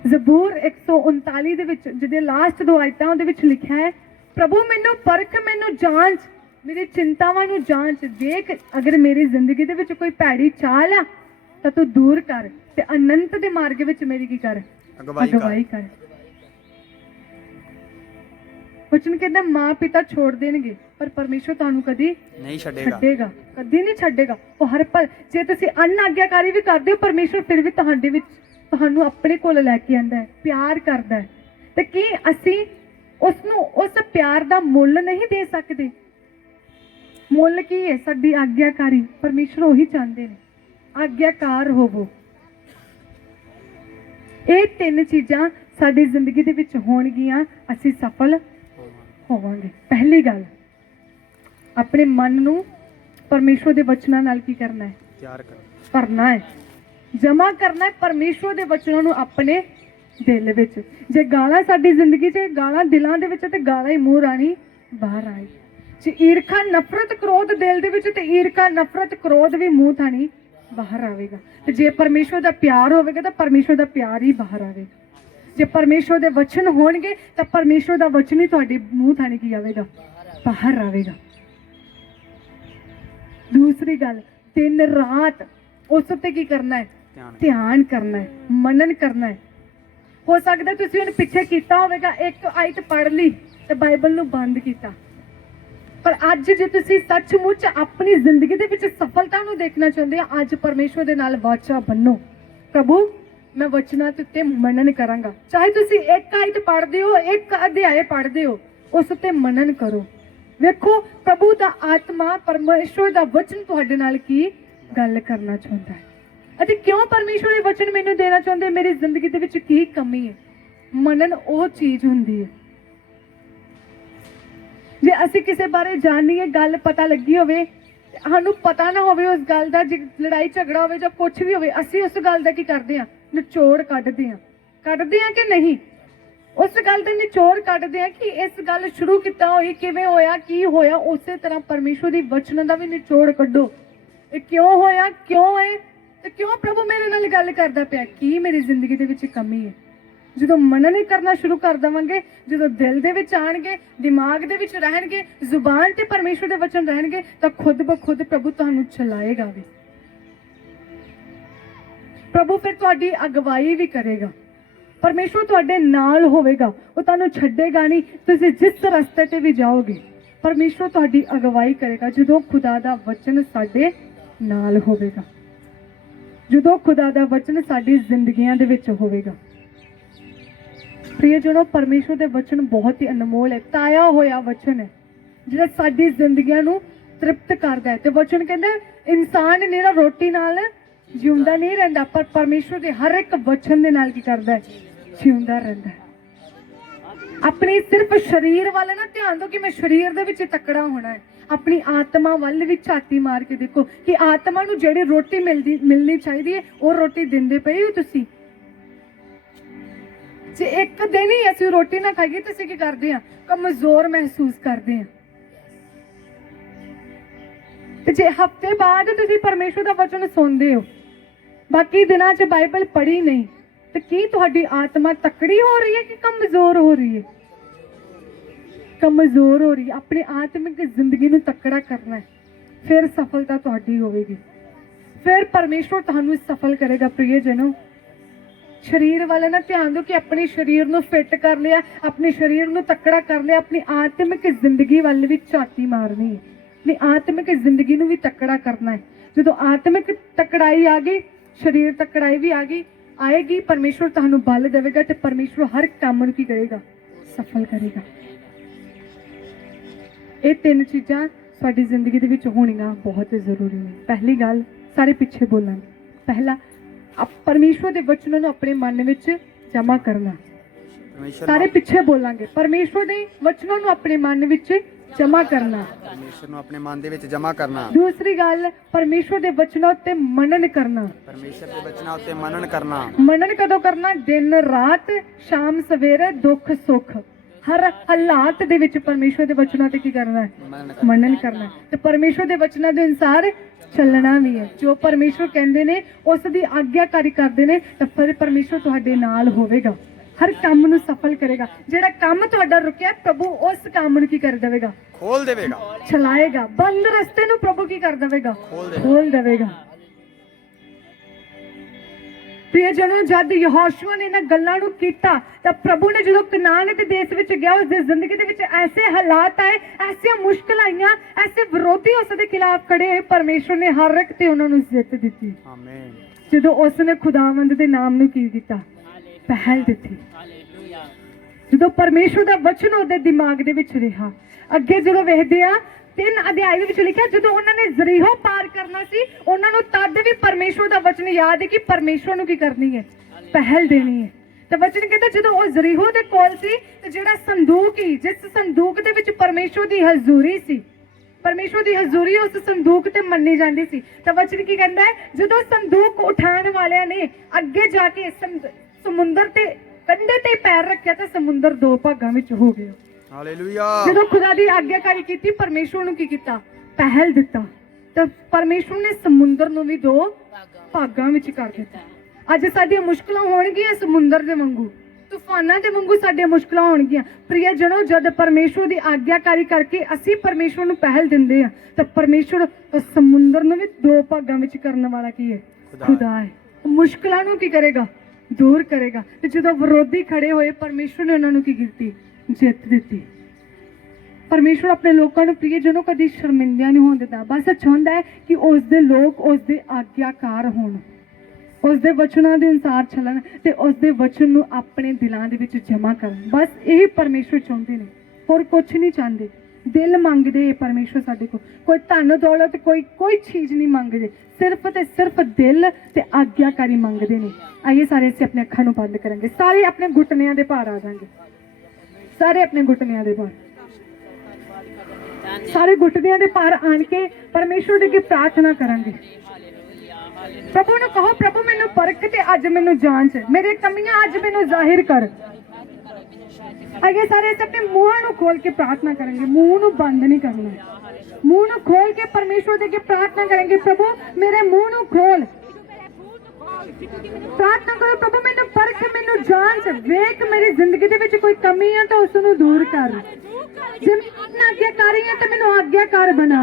ਜ਼ਬੂਰ 139 ਦੇ ਵਿੱਚ ਜਿਹਦੇ ਲਾਸਟ 2 ਆਇਤਾਂ ਉਹਦੇ ਵਿੱਚ ਲਿਖਿਆ ਹੈ, ਪ੍ਰਭੂ ਮੈਨੂੰ ਪਰਖ, ਮੈਨੂੰ ਜਾਂਚ, ਮੇਰੀ ਚਿੰਤਾਵਾਂ ਨੂੰ ਜਾਂਚ, ਦੇਖ ਅਗਰ ਮੇਰੀ ਜ਼ਿੰਦਗੀ ਦੇ ਵਿੱਚ ਕੋਈ ਭੈੜੀ ਚਾਲ ਆ ਤਾਂ ਤੂੰ ਦੂਰ ਕਰ ਤੇ ਅਨੰਤ ਦੇ ਮਾਰਗ ਵਿੱਚ ਮੇਰੀ ਕੀ ਕਰ, ਅਗਵਾਈ ਕਰ। ਵਚਨ ਕਹਿੰਦਾ ਮਾਂ ਪਿਤਾ ਛੋੜ ਦੇਣਗੇ ਪਰ ਪਰਮੇਸ਼ਵਰ ਤੁਹਾਨੂੰ ਕਦੀ ਨਹੀਂ ਛੱਡੇਗਾ, ਕਦੀ ਨਹੀਂ ਛੱਡੇਗਾ। ਉਹ ਹਰ ਪਲ, ਜੇ ਤੁਸੀਂ ਅਨਾਗਿਆਕਾਰੀ ਵੀ ਕਰਦੇ ਹੋ, ਪਰਮੇਸ਼ਵਰ ਫਿਰ ਵੀ ਤੁਹਾਡੇ ਵਿੱਚ ਤੁਹਾਨੂੰ ਆਪਣੇ ਕੋਲ ਲੈ ਕੇ ਆਂਦਾ ਹੈ, ਪਿਆਰ ਕਰਦਾ ਹੈ। ਤੇ ਕੀ ਅਸੀਂ ਉਸ ਨੂੰ ਉਸ ਪਿਆਰ ਦਾ ਮੁੱਲ ਨਹੀਂ ਦੇ ਸਕਦੇ? ਮੁੱਲ ਕੀ ਹੈ? ਸਾਡੀ ਆਗਿਆਕਾਰੀ। ਪਰਮੇਸ਼ਵਰ ਉਹੀ ਚਾਹੁੰਦੇ ਨੇ, ਆਗਿਆਕਾਰ ਹੋਵੋ। ਇਹ 3 ਚੀਜ਼ਾਂ ਸਾਡੀ ਜ਼ਿੰਦਗੀ ਦੇ ਵਿੱਚ ਹੋਣਗੀਆਂ, ਅਸੀਂ ਸਫਲ ਹੋਵਾਂਗੇ। ਪਹਿਲੀ ਗੱਲ, ਆਪਣੇ ਮਨ ਨੂੰ ਪਰਮੇਸ਼ਵਰ ਦੇ ਵਚਨਾਂ ਨਾਲ ਕੀ ਕਰਨਾ ਹੈ, ਤਿਆਰ ਕਰ, ਭਰਨਾ ਹੈ, ਜਮਾ ਕਰਨਾ ਹੈ ਪਰਮੇਸ਼ਵਰ ਦੇ ਵਚਨਾਂ ਨੂੰ ਆਪਣੇ ਦਿਲ ਵਿੱਚ। ਜੇ ਗਾਲਾਂ ਸਾਡੀ ਜ਼ਿੰਦਗੀ 'ਚ, ਗਾਲਾਂ ਦਿਲਾਂ ਦੇ ਵਿੱਚ, ਤੇ ਗਾਲਾਂ ਹੀ ਮੂੰਹ ਰਾਣੀ ਬਾਹਰ ਆਏ। ਜੇ ਈਰਖਾ ਨਫ਼ਰਤ ਕ੍ਰੋਧ ਦਿਲ ਦੇ ਵਿੱਚ, ਤੇ ਈਰਖਾ ਨਫ਼ਰਤ ਕ੍ਰੋਧ ਵੀ ਮੂੰਹ ਥਾਣੀ ਬਾਹਰ ਆਵੇਗਾ। ਤੇ ਜੇ ਪਰਮੇਸ਼ਵਰ ਦਾ ਪਿਆਰ ਹੋਵੇਗਾ ਤਾਂ ਪਰਮੇਸ਼ਵਰ ਦਾ ਪਿਆਰ ਹੀ ਬਾਹਰ ਆਵੇਗਾ। ਜੇ ਪਰਮੇਸ਼ਵਰ ਦੇ ਵਚਨ ਹੋਣਗੇ ਤਾਂ ਪਰਮੇਸ਼ਵਰ ਦਾ ਵਚਨ ਹੀ ਤੁਹਾਡੇ ਮੂੰਹ ਥਾਣੀ ਕੀ ਆਵੇਗਾ, ਬਾਹਰ ਆਵੇਗਾ। ਦੂਸਰੀ ਗੱਲ, ਦਿਨ ਰਾਤ ਉਸ ਉੱਤੇ ਕੀ ਕਰਨਾ ਹੈ, ਧਿਆਨ ਕਰਨਾ ਹੈ, ਮਨਨ ਕਰਨਾ ਹੈ। ਹੋ ਸਕਦਾ ਤੁਸੀਂ ਹੁਣ ਪਿੱਛੇ ਕੀਤਾ ਹੋਵੇਗਾ, ਇੱਕ ਆਇਤ ਪੜ੍ਹ ਲਈ ਤੇ ਬਾਈਬਲ ਨੂੰ ਬੰਦ ਕੀਤਾ, ਪਰ ਅੱਜ ਜੇ ਤੁਸੀਂ ਸੱਚਮੁੱਚ ਆਪਣੀ ਜ਼ਿੰਦਗੀ ਦੇ ਵਿੱਚ ਸਫਲਤਾ ਨੂੰ ਦੇਖਣਾ ਚਾਹੁੰਦੇ ਆ, ਅੱਜ ਪਰਮੇਸ਼ਵਰ ਦੇ ਨਾਲ ਵਾਚਾ ਬੰਨੋ, ਪ੍ਰਭੂ ਮੈਂ ਵਚਨਾਂ ਤੇ ਉੱਤੇ ਮਨਨ ਕਰਾਂਗਾ। ਚਾਹੇ ਤੁਸੀਂ ਇੱਕ ਆਇਤ ਪੜ੍ਹਦੇ ਹੋ, ਇੱਕ ਅਧਿਆਇ ਪੜ੍ਹਦੇ ਹੋ, ਉਸ ਉੱਤੇ ਮਨਨ ਕਰੋ। ਵੇਖੋ ਪ੍ਰਭੂ ਦਾ ਆਤਮਾ, ਪਰਮੇਸ਼ਵਰ ਦਾ ਵਚਨ ਤੁਹਾਡੇ ਨਾਲ ਕੀ ਗੱਲ ਕਰਨਾ ਚਾਹੁੰਦਾ ਹੈ, ਅਤੇ ਕਿਉਂ ਪਰਮੇਸ਼ਵਰ ਇਹ ਵਚਨ ਮੈਨੂੰ ਦੇਣਾ ਚਾਹੁੰਦੇ, ਮੇਰੀ ਜ਼ਿੰਦਗੀ ਦੇ ਵਿੱਚ ਕੀ ਕਮੀ ਹੈ। ਮਨਨ ਉਹ ਚੀਜ਼ ਹੁੰਦੀ ਹੈ, ਜੇ ਅਸੀਂ ਕਿਸੇ ਬਾਰੇ ਜਾਣੀਏ, ਗੱਲ ਪਤਾ ਲੱਗੀ ਹੋਵੇ, ਸਾਨੂੰ ਪਤਾ ਨਾ ਹੋਵੇ ਉਸ ਗੱਲ ਦਾ, ਜੇ ਲੜਾਈ ਝਗੜਾ ਹੋਵੇ ਜਾਂ ਕੁਝ ਵੀ ਹੋਵੇ, ਅਸੀਂ ਉਸ ਗੱਲ ਦਾ ਕੀ ਕਰਦੇ ਹਾਂ, ਨਿਚੋੜ ਕੱਢਦੇ ਹਾਂ ਕਿ ਨਹੀਂ? ਉਸ ਗੱਲ ਦਾ ਨਿਚੋੜ ਕੱਢਦੇ ਹਾਂ ਕਿ ਇਸ ਗੱਲ ਸ਼ੁਰੂ ਕਿੱਦਾਂ ਹੋਈ, ਕਿਵੇਂ ਹੋਇਆ, ਕੀ ਹੋਇਆ। ਉਸੇ ਤਰ੍ਹਾਂ ਪਰਮੇਸ਼ਵਰ ਦੀ ਵਚਨ ਦਾ ਵੀ ਨਿਚੋੜ ਕੱਢੋ। ਇਹ ਕਿਉਂ ਹੋਇਆ, ਕਿਉਂ ਹੈ, ਤੇ ਕਿਉਂ ਪ੍ਰਭੂ ਮੇਰੇ ਨਾਲ ਗੱਲ ਕਰਦਾ ਪਿਆ, ਕੀ ਮੇਰੀ ਜ਼ਿੰਦਗੀ ਦੇ ਵਿੱਚ ਕਮੀ ਹੈ। ਜਦੋਂ ਮਨਨ ਕਰਨਾ ਸ਼ੁਰੂ ਕਰ ਦੇਵਾਂਗੇ, ਜਦੋਂ ਦਿਲ ਦੇ ਵਿੱਚ ਆਣਗੇ, ਦਿਮਾਗ ਦੇ ਵਿੱਚ ਰਹਿਣਗੇ, ਜ਼ੁਬਾਨ ਤੇ ਪਰਮੇਸ਼ਵਰ ਦੇ ਵਚਨ ਰਹਿਣਗੇ, ਤਾਂ ਖੁਦ ਬ ਖੁਦ ਪ੍ਰਭੂ ਤੁਹਾਨੂੰ ਚਲਾਏਗਾ ਵੀ। ਪ੍ਰਭੂ ਫਿਰ ਤੁਹਾਡੀ ਅਗਵਾਈ ਵੀ ਕਰੇਗਾ। ਪਰਮੇਸ਼ਵਰ ਤੁਹਾਡੇ ਨਾਲ ਹੋਵੇਗਾ, ਉਹ ਤੁਹਾਨੂੰ ਛੱਡੇਗਾ ਨਹੀਂ। ਤੁਸੀਂ ਜਿਸ ਰਸਤੇ ਤੇ ਵੀ ਜਾਓਗੇ ਪਰਮੇਸ਼ਵਰ ਤੁਹਾਡੀ ਅਗਵਾਈ ਕਰੇਗਾ, ਜਦੋਂ ਖੁਦਾ ਦਾ ਵਚਨ ਸਾਡੇ ਨਾਲ ਹੋਵੇਗਾ, ਜਦੋਂ ਖੁਦਾ ਦਾ ਵਚਨ ਸਾਡੀ ਜ਼ਿੰਦਗੀਆਂ ਦੇ ਵਿੱਚ ਹੋਵੇਗਾ। ਪ੍ਰਿਯਜਨੋ, ਪਰਮੇਸ਼ਵਰ ਦੇ ਵਚਨ ਬਹੁਤ ਹੀ ਅਨਮੋਲ ਹੈ, ਤਾਇਆ ਹੋਇਆ ਵਚਨ ਹੈ ਜਿਹੜਾ ਸਾਡੀ ਜ਼ਿੰਦਗੀਆਂ ਨੂੰ ਤ੍ਰਿਪਤ ਕਰਦਾ ਹੈ। ਤੇ ਵਚਨ ਕਹਿੰਦਾ ਇਨਸਾਨ ਨਿਰਾ ਰੋਟੀ ਨਾਲ ਜਿਉਂਦਾ ਨਹੀਂ ਰਹਿੰਦਾ, ਪਰ ਪਰਮੇਸ਼ਵਰ ਦੇ ਹਰ ਇੱਕ ਵਚਨ ਦੇ ਨਾਲ ਕੀ ਕਰਦਾ ਹੈ, ਜਿਉਂਦਾ ਰਹਿੰਦਾ ਹੈ। ਆਪਣੀ ਸਿਰਫ ਸਰੀਰ ਵੱਲ ਨਾ ਧਿਆਨ ਦਿਓ ਕਿ ਮੈਂ ਸਰੀਰ ਦੇ ਵਿੱਚ ਤਕੜਾ ਹੋਣਾ ਹੈ, ਆਪਣੀ ਆਤਮਾ ਵੱਲ ਵੀ ਝਾਤੀ ਮਾਰ ਕੇ ਦੇਖੋ ਕਿ ਆਤਮਾ ਨੂੰ ਜਿਹੜੀ ਰੋਟੀ ਮਿਲਣੀ ਚਾਹੀਦੀ ਹੈ ਉਹ ਰੋਟੀ ਦਿੰਦੇ ਪਏ ਹੋ ਤੁਸੀਂ। ਜੇ ਇੱਕ ਦਿਨ ਹੀ ਅਸੀਂ ਰੋਟੀ ਨਾ ਖਾਈਏ ਤਾਂ ਅਸੀਂ ਕੀ ਕਰਦੇ ਹਾਂ, ਕਮਜ਼ੋਰ ਮਹਿਸੂਸ ਕਰਦੇ ਹਾਂ। ਤੇ ਜੇ ਹਫਤੇ ਬਾਅਦ ਤੁਸੀਂ ਪਰਮੇਸ਼ਵਰ ਦਾ ਵਚਨ ਸੁਣਦੇ ਹੋ, ਬਾਕੀ ਦਿਨਾਂ 'ਚ ਬਾਈਬਲ ਪੜ੍ਹੀ ਨਹੀਂ, ਤੇ ਕੀ ਤੁਹਾਡੀ ਆਤਮਾ ਤਕੜੀ ਹੋ ਰਹੀ ਹੈ ਕਿ ਕਮਜ਼ੋਰ ਹੋ ਰਹੀ ਹੈ? ਕਮਜ਼ੋਰ ਹੋ ਰਹੀ ਹੈ। ਆਪਣੀ ਆਤਮਿਕ ਜ਼ਿੰਦਗੀ ਨੂੰ ਤਕੜਾ ਕਰਨਾ ਹੈ, ਫਿਰ ਸਫਲਤਾ ਤੁਹਾਡੀ ਹੋਵੇਗੀ, ਫਿਰ ਪਰਮੇਸ਼ਵਰ ਤੁਹਾਨੂੰ ਸਫਲ ਕਰੇਗਾ। ਪ੍ਰਿਯਜਨੋ, ਸਰੀਰ ਵਾਲੇ ਨਾ ਧਿਆਨ ਦਿਓ ਕਿ ਆਪਣੇ ਸਰੀਰ ਨੂੰ ਫਿੱਟ ਕਰ ਲਿਆ, ਆਪਣੇ ਸਰੀਰ ਨੂੰ ਤਕੜਾ ਕਰ ਲਿਆ, ਆਪਣੀ ਆਤਮਿਕ ਜ਼ਿੰਦਗੀ ਵੱਲ ਵੀ ਝਾਤੀ ਮਾਰਨੀ ਹੈ, ਆਪਣੀ ਆਤਮਿਕ ਜ਼ਿੰਦਗੀ ਨੂੰ ਵੀ ਤਕੜਾ ਕਰਨਾ ਹੈ। ਜਦੋਂ ਆਤਮਿਕ ਤਕੜਾਈ ਆ ਗਈ, ਸਰੀਰ ਤਕੜਾਈ ਵੀ ਆ ਗਈ ਆਏਗੀ, ਪਰਮੇਸ਼ਵਰ ਤੁਹਾਨੂੰ ਬਲ ਦੇਵੇਗਾ ਤੇ ਪਰਮੇਸ਼ਵਰ ਹਰ ਕੰਮ ਨੂੰ ਕੀ ਕਰੇਗਾ, ਸਫਲ ਕਰੇਗਾ। ਇਹ ਤਿੰਨ ਚੀਜ਼ਾਂ ਸਾਡੀ ਜ਼ਿੰਦਗੀ ਦੇ ਵਿੱਚ ਹੋਣੀਆਂ ਬਹੁਤ ਜ਼ਰੂਰੀ ਨੇ। ਪਹਿਲੀ ਗੱਲ, ਸਾਰੇ ਪਿੱਛੇ ਬੋਲਾਂਗੇ। ਪਹਿਲਾ, ਪਰਮੇਸ਼ਵਰ ਦੇ ਵਚਨਾਂ ਨੂੰ ਆਪਣੇ ਮਨ ਵਿੱਚ ਜਮ੍ਹਾਂ ਕਰਨਾ। ਸਾਰੇ ਪਿੱਛੇ ਬੋਲਾਂਗੇ। ਪਰਮੇਸ਼ਵਰ ਦੇ ਵਚਨਾਂ ਨੂੰ ਆਪਣੇ ਮਨ ਵਿੱਚ ਜਮ੍ਹਾਂ ਕਰਨਾ, ਪਰਮੇਸ਼ਰ ਨੂੰ ਆਪਣੇ ਮਨ ਦੇ ਵਿੱਚ ਜਮ੍ਹਾਂ ਕਰਨਾ। ਦੂਸਰੀ ਗੱਲ, ਪਰਮੇਸ਼ਵਰ ਦੇ ਵਚਨਾਂ ਉੱਤੇ ਮਨਨ ਕਰਨਾ। ਪਰਮੇਸ਼ਰ ਦੇ ਵਚਨਾਂ ਉੱਤੇ ਮਨਨ ਕਰਨਾ। ਮਨਨ ਕਦੋਂ ਕਰਨਾ? ਦਿਨ ਰਾਤ, ਸ਼ਾਮ ਸਵੇਰੇ, ਦੁੱਖ ਸੁੱਖ, ਹਰ ਹਾਲਾਤ ਦੇ ਵਿੱਚ ਪਰਮੇਸ਼ਵਰ ਦੇ ਵਚਨਾਂ ਤੇ ਕੀ ਕਰਨਾ ਹੈ, ਮਨਨ ਕਰਨਾ। ਤੇ ਪਰਮੇਸ਼ਵਰ ਦੇ ਵਚਨਾਂ ਦੇ ਅਨੁਸਾਰ ਚੱਲਣਾ ਵੀ ਹੈ। ਜੋ ਪਰਮੇਸ਼ਵਰ ਕਹਿੰਦੇ ਨੇ ਉਸ ਦੀ ਆਗਿਆਕਾਰੀ ਕਰਦੇ ਨੇ ਤਾਂ ਫਿਰ ਪਰਮੇਸ਼ਵਰ ਤੁਹਾਡੇ ਨਾਲ ਹੋਵੇਗਾ, ਹਰ ਕੰਮ ਨੂੰ ਸਫਲ ਕਰੇਗਾ। ਜਿਹੜਾ ਕੰਮ ਤੁਹਾਡਾ ਰੁਕਿਆ, ਪ੍ਰਭੂ ਉਸ ਕੰਮ ਨੂੰ ਕੀ ਕਰ ਦੇਵੇਗਾ, ਖੋਲ ਦੇਵੇਗਾ, ਚਲਾਏਗਾ। ਬੰਦ ਰਸਤੇ ਨੂੰ ਪ੍ਰਭੂ ਕੀ ਕਰ ਦੇਵੇਗਾ, ਖੋਲ ਦੇਵੇਗਾ। ਪ੍ਰਿਯਜਨੋ, ਜਦ ਯਹੋਸ਼ੂਆ ਨੇ ਇਹਨਾਂ ਗੱਲਾਂ ਨੂੰ ਕੀਤਾ ਤਾਂ ਪ੍ਰਭੂ ਨੇ ਜਦੋਂ ਕਨਾਨ ਦੇ ਦੇਸ਼ ਵਿੱਚ ਗਿਆ, ਉਸ ਦੀ ਜ਼ਿੰਦਗੀ ਦੇ ਵਿੱਚ ਐਸੇ ਹਾਲਾਤ ਆਏ, ਐਸੀਆਂ ਮੁਸ਼ਕਲਾਂ ਆਈਆਂ, ਐਸੇ ਵਿਰੋਧੀ ਉਸ ਦੇ ਖਿਲਾਫ ਖੜੇ ਹੋਏ, ਪਰਮੇਸ਼ਵਰ ਨੇ ਹਰ ਇੱਕ ਤੇ ਉਹਨਾਂ ਨੂੰ ਜਿੱਤ ਦਿੱਤੀ। ਆਮੀਨ। ਜਦੋਂ ਉਸ ਨੇ ਖੁਦਾਵੰਦ ਦੇ ਨਾਮ ਨੂੰ ਕੀ ਕੀਤਾ, ਪਹਿਲ ਦਿੱਤੀ। ਜਦੋਂ ਪਰਮੇਸ਼ਵਰ ਦਾ ਵਚਨ ਉਹਦੇ ਦਿਮਾਗ ਦੇ ਵਿੱਚ ਰਿਹਾ। ਅੱਗੇ ਜਦੋਂ ਵੇਖਦੇ ਆ 3 ਅਧਿਆਇ ਦੇ ਵਿੱਚ ਲਿਖਿਆ, ਜਦੋਂ ਉਹਨਾਂ ਨੇ ਜ਼ਰੀਹੋ ਪਾਰ ਕਰਨਾ ਸੀ, ਉਹਨਾਂ ਨੂੰ ਤਦ ਵੀ ਪਰਮੇਸ਼ਵਰ ਦਾ ਵਚਨ ਯਾਦ ਹੈ ਕਿ ਪਰਮੇਸ਼ਵਰ ਨੂੰ ਕੀ ਕਰਨੀ ਹੈ, ਪਹਿਲ ਦੇਣੀ ਹੈ। ਤੇ ਵਚਨ ਕਹਿੰਦਾ ਜਦੋਂ ਉਹ ਜ਼ਰੀਹੋ ਦੇ ਕੋਲ ਸੀ ਤੇ ਜਿਹੜਾ ਸੰਦੂਕ ਹੀ, ਜਿਸ ਸੰਦੂਕ ਦੇ ਵਿੱਚ ਪਰਮੇਸ਼ਵਰ ਦੀ ਹਜ਼ੂਰੀ ਸੀ, ਪਰਮੇਸ਼ਵਰ ਦੀ ਹਜ਼ੂਰੀ ਉਸ ਸੰਦੂਕ ਤੇ ਮੰਨੀ ਜਾਂਦੀ ਸੀ। ਤਾਂ ਵਚਨ ਕੀ ਕਹਿੰਦਾ ਹੈ, ਜਦੋਂ ਸੰਦੂਕ ਉਠਾਉਣ ਵਾਲਿਆਂ ਨੇ ਅੱਗੇ ਜਾ ਕੇ ਸਮੁੰਦਰ ਤੇ ਕੰਢੇ ਤੇ ਪੈਰ ਰੱਖਿਆ ਤਾਂ ਸਮੁੰਦਰ 2 ਭਾਗਾਂ ਵਿੱਚ ਹੋ ਗਿਆ। ਹਾਲੇਲੂਇਆ। ਜਦੋਂ ਖੁਦਾ ਦੀ ਆਗਿਆਕਾਰੀ ਕੀਤੀ, ਪਰਮੇਸ਼ਵਰ ਨੂੰ ਕੀ ਕੀਤਾ, ਪਹਿਲ ਦਿੱਤਾ, ਤਾਂ ਪਰਮੇਸ਼ਵਰ ਨੇ ਸਮੁੰਦਰ ਨੂੰ ਵੀ 2 ਭਾਗਾਂ ਵਿੱਚ ਕਰ ਦਿੱਤਾ। ਅੱਜ ਸਾਡੀਆਂ ਮੁਸ਼ਕਲਾਂ ਹੋਣਗੀਆਂ ਸਮੁੰਦਰ ਦੇ ਵਾਂਗੂ, ਤੂਫਾਨਾਂ ਦੇ ਵਾਂਗੂ ਸਾਡੀਆਂ ਮੁਸ਼ਕਲਾਂ ਹੋਣਗੀਆਂ। ਪ੍ਰਿਯਜਨੋ, ਜਦ ਪਰਮੇਸ਼ਵਰ ਦੀ ਆਗਿਆਕਾਰੀ ਕਰਕੇ ਅਸੀਂ ਪਰਮੇਸ਼ਵਰ ਨੂੰ ਪਹਿਲ ਦਿੰਦੇ ਆ ਤਾਂ ਪਰਮੇਸ਼ਵਰ ਸਮੁੰਦਰ ਨੂੰ ਵੀ 2 ਭਾਗਾਂ ਵਿੱਚ ਕਰਨ ਵਾਲਾ ਕੀ ਹੈ, ਖੁਦਾ ਹੈ। ਮੁਸ਼ਕਲਾਂ ਨੂੰ ਕੀ ਕਰੇਗਾ, ਦੂਰ ਕਰੇਗਾ। ਤੇ ਜਦੋਂ ਵਿਰੋਧੀ ਖੜੇ ਹੋਏ, ਪਰਮੇਸ਼ਵਰ ਨੇ ਉਹਨਾਂ ਨੂੰ ਕੀ ਕੀਤੀ, ਜਿੱਤ ਦਿੱਤੀ। ਪਰਮੇਸ਼ਵਰ ਆਪਣੇ ਲੋਕਾਂ ਨੂੰ ਪ੍ਰਿਯਜਨੋ ਕਦੀ ਸ਼ਰਮਿੰਦਾ ਨਹੀਂ ਹੋਣ ਦਿੰਦਾ। ਬਸ ਚਾਹੁੰਦਾ ਹੈ ਕਿ ਉਸ ਦੇ ਲੋਕ ਉਸ ਦੇ ਆਗਿਆਕਾਰ ਹੋਣ, ਉਸ ਦੇ ਵਚਨਾਂ ਦੇ ਅਨੁਸਾਰ ਚੱਲਣ ਤੇ ਉਸ ਦੇ ਵਚਨ ਨੂੰ ਆਪਣੇ ਦਿਲਾਂ ਦੇ ਵਿੱਚ ਜਮ੍ਹਾਂ ਕਰਨ। ਬਸ ਇਹ ਪਰਮੇਸ਼ਵਰ ਚਾਹੁੰਦੇ ਨੇ, ਹੋਰ ਕੁਝ ਨਹੀਂ ਚਾਹੁੰਦੇ। ਦਿਲ ਮੰਗਦੇ ਪਰਮੇਸ਼ਵਰ ਸਾਡੇ ਕੋਲ, ਕੋਈ ਧਨ ਦੌਲਤ, ਕੋਈ ਚੀਜ਼ ਨਹੀਂ ਮੰਗਦੇ, ਸਿਰਫ ਤੇ ਸਿਰਫ ਦਿਲ ਤੇ ਆਗਿਆਕਾਰੀ ਮੰਗਦੇ ਨੇ। ਆਈਏ ਸਾਰੇ ਅਸੀਂ ਆਪਣੇ ਅੱਖਾਂ ਨੂੰ ਬੰਦ ਕਰਾਂਗੇ, ਸਾਰੇ ਆਪਣੇ ਘੁਟਨਿਆਂ ਦੇ ਭਾਰ ਆ ਜਾਣਗੇ, ਸਾਰੇ ਆਪਣੇ ਘੁਟਨਿਆਂ ਦੇ ਭਾਰ, ਸਾਰੇ ਘੁਟਨਿਆਂ ਦੇ ਭਾਰ ਆਣ ਕੇ ਪਰਮੇਸ਼ਵਰ ਦੇ ਅੱਗੇ ਪ੍ਰਾਰਥਨਾ ਕਰਾਂਗੇ। ਪ੍ਰਭੂ ਨੂੰ ਕਹੋ, ਪ੍ਰਭੂ ਮੈਨੂੰ ਪਰਖ ਤੇ ਅੱਜ ਮੈਨੂੰ ਜਾਂਚ, ਮੇਰੇ ਕਮੀਆਂ ਅੱਜ ਮੈਨੂੰ ਜ਼ਾਹਿਰ ਕਰ। आगे सारे अपने मुंह ਨੂੰ खोल के प्रार्थना करेंगे, मुंह ਨੂੰ बंद नहीं करना, मुंह ਨੂੰ खोल के परमेश्वर दे के प्रार्थना करेंगे। प्रभु मेरे मुंह ਨੂੰ खोल, प्रार्थना करो प्रभु मैनू परख, मैनू जांच, वेख मेरी जिंदगी दे विच कोई कमी है तो उस ਨੂੰ दूर कर। जे मैं आज्ञाकारी है तो मैनू आज्ञाकार बना।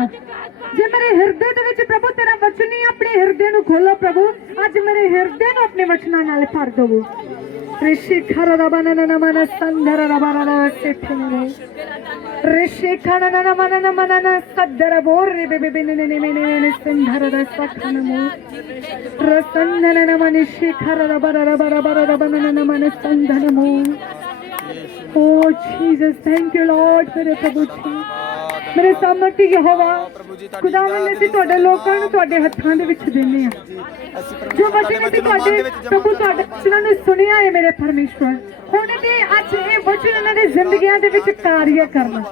जे मेरे हिरदे दे विच प्रभु तेरा वचन ही, अपने हिरदे ਨੂੰ खोलो प्रभु, अज मेरे हिरदे ਨੂੰ अपने वचनां नाल भर दवो। ऋषि खरबना नमन संधर रबरा सेठने ऋषि खनन मनन मनन सद्दर बोर बेबे ने संधर सखनमो रसंधन नमन शिखर रबरा रबरा रबना नमन संधनमो Oh Jesus, thank you Lord मेरे प्रभु जी मेरे सामर्थी यहोवा खुदावंद ਅਸੀਂ ਤੁਹਾਡੇ ਲੋਕਾਂ ਨੂੰ ਤੁਹਾਡੇ ਹੱਥਾਂ ਦੇ ਵਿੱਚ ਦਿੰਨੇ ਆ ਜੋ ਵਚਨ ਅਸੀਂ ਤੁਹਾਡੇ ਪ੍ਰਭੂ ਤੁਹਾਡੇ ਵਚਨਾਂ ਨੂੰ ਸੁਣਿਆ ਹੈ ਮੇਰੇ ਪਰਮੇਸ਼ਵਰ ਹੁਣ ਤੇ ਅੱਜ ਇਹ ਵਚਨ ਇਹਨਾਂ ਦੀ ਜ਼ਿੰਦਗੀਆਂ ਦੇ ਵਿੱਚ ਕਾਰਜ ਕਰਨਾ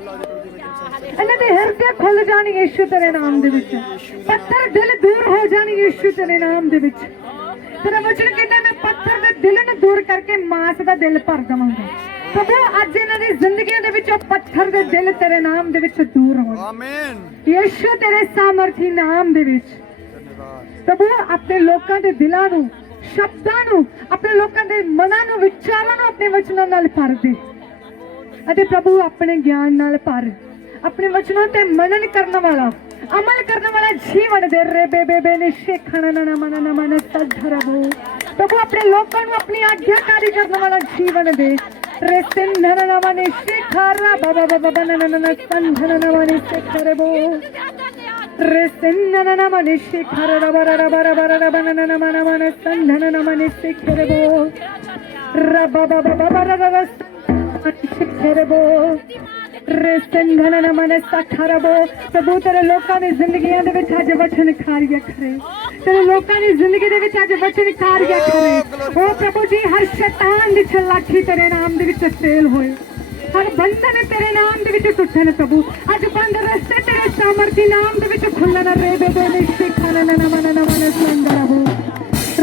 ਇਹਨਾਂ ਦੇ ਹਿਰਦੇ ਖੁੱਲ ਜਾਣ ਯਿਸੂ ਤੇਰੇ ਨਾਮ ਦੇ ਵਿੱਚ ਪੱਥਰ ਦਿਲ ਦੂਰ ਹੋ ਜਾਣ ਯਿਸੂ ਤੇਰੇ ਨਾਮ ਦੇ ਵਿੱਚ ਤੇਰਾ ਵਚਨ ਕਹਿੰਦਾ ਮੈਂ ਪੱਥਰ ਦੇ ਦਿਲ ਨੂੰ ਦੂਰ ਕਰਕੇ ਮਾਸ ਦਾ ਦਿਲ ਭਰ ਦਵਾਂਗਾ ਪ੍ਰਭੂ ਅੱਜ ਇਹਨਾਂ ਦੀ ਜ਼ਿੰਦਗੀਆਂ ਦੇ ਵਿੱਚੋਂ ਪੱਥਰ ਦੇ ਦਿਲ ਤੇਰੇ ਨਾਮ ਦੇ ਵਿੱਚ ਦੂਰ ਹੋਣ ਆਮੀਨ ਯਿਸੂ ਤੇਰੇ ਸਾਮਰਥੀ ਨਾਮ ਦੇ ਵਿੱਚ ਪ੍ਰਭੂ ਆਪਣੇ ਲੋਕਾਂ ਦੇ ਦਿਲਾਂ ਨੂੰ ਸ਼ਬਦਾਂ ਨੂੰ ਆਪਣੇ ਲੋਕਾਂ ਦੇ ਮਨਾਂ ਨੂੰ ਵਿਚਾਰਾਂ ਨੂੰ ਆਪਣੇ ਵਚਨਾਂ ਨਾਲ ਭਰ ਦੇ ਅਤੇ ਪ੍ਰਭੂ ਆਪਣੇ ਗਿਆਨ ਨਾਲ ਭਰ ਆਪਣੇ ਵਚਨਾਂ ਤੇ ਮਨਨ ਕਰਨ ਵਾਲਾ ਅਮਲ ਕਰਨ ਵਾਲਾ ਜੀਵਨ ਦੇ ਰੇ ਬੇਬੇ ਨੇ ਸ਼ੇਖਣ ਨਾ ਮਨ ਮਨ ਸਧਰਬੋ ਪ੍ਰਭੂ ਆਪਣੇ ਲੋਕਾਂ ਨੂੰ ਆਪਣੀ ਆਗਿਆਕਾਰੀ ਕਰਨ ਵਾਲਾ ਜੀਵਨ ਦੇ Resendana namane shikhara baba baba banana sandhana namane shikhara Resendana namane shikhara rabara rabara rabara banana namane sandhana namane shikhara rabba baba baba rabara shikhara Resendana namane sakhara ਪ੍ਰਭੂ ਤੇਰੇ ਲੋਕਾਂ ਦੀ ਜ਼ਿੰਦਗੀਆਂ ਦੇ ਵਿੱਚ ਅੱਜ ਵਚਨ ਖਾਰੀਆ ਕਰੇ ਤੇਰੇ ਲੋਕਾਂ ਦੀ ਜ਼ਿੰਦਗੀ ਦੇ ਵਿੱਚ ਅੱਜ ਵਚਨ ਖਾਰੀਆ ਕਰੇ ਉਹ ਪ੍ਰਭੂ ਜੀ ਹਰ ਸ਼ੈਤਾਨ ਦੀ ਚਲਾਕੀ ਤੇਰੇ ਨਾਮ ਦੇ ਵਿੱਚ ਫੇਲ ਹੋਏ ਹਰ ਬੰਧਨ ਤੇਰੇ ਨਾਮ ਦੇ ਵਿੱਚ ਟੁੱਟਣ ਪ੍ਰਭੂ ਅੱਜ ਬੰਦ ਰਸਤੇ ਤੇਰੇ ਸਾਮਰਥੀ ਨਾਮ ਦੇ ਵਿੱਚ ਖੁੱਲਣ ਰੇ ਬੇਬੇ ਨੇ ਸਿਖਾਣਾ ਨਾ ਮਨ ਨਾ ਮਨ ਸੰਦਰਬੋ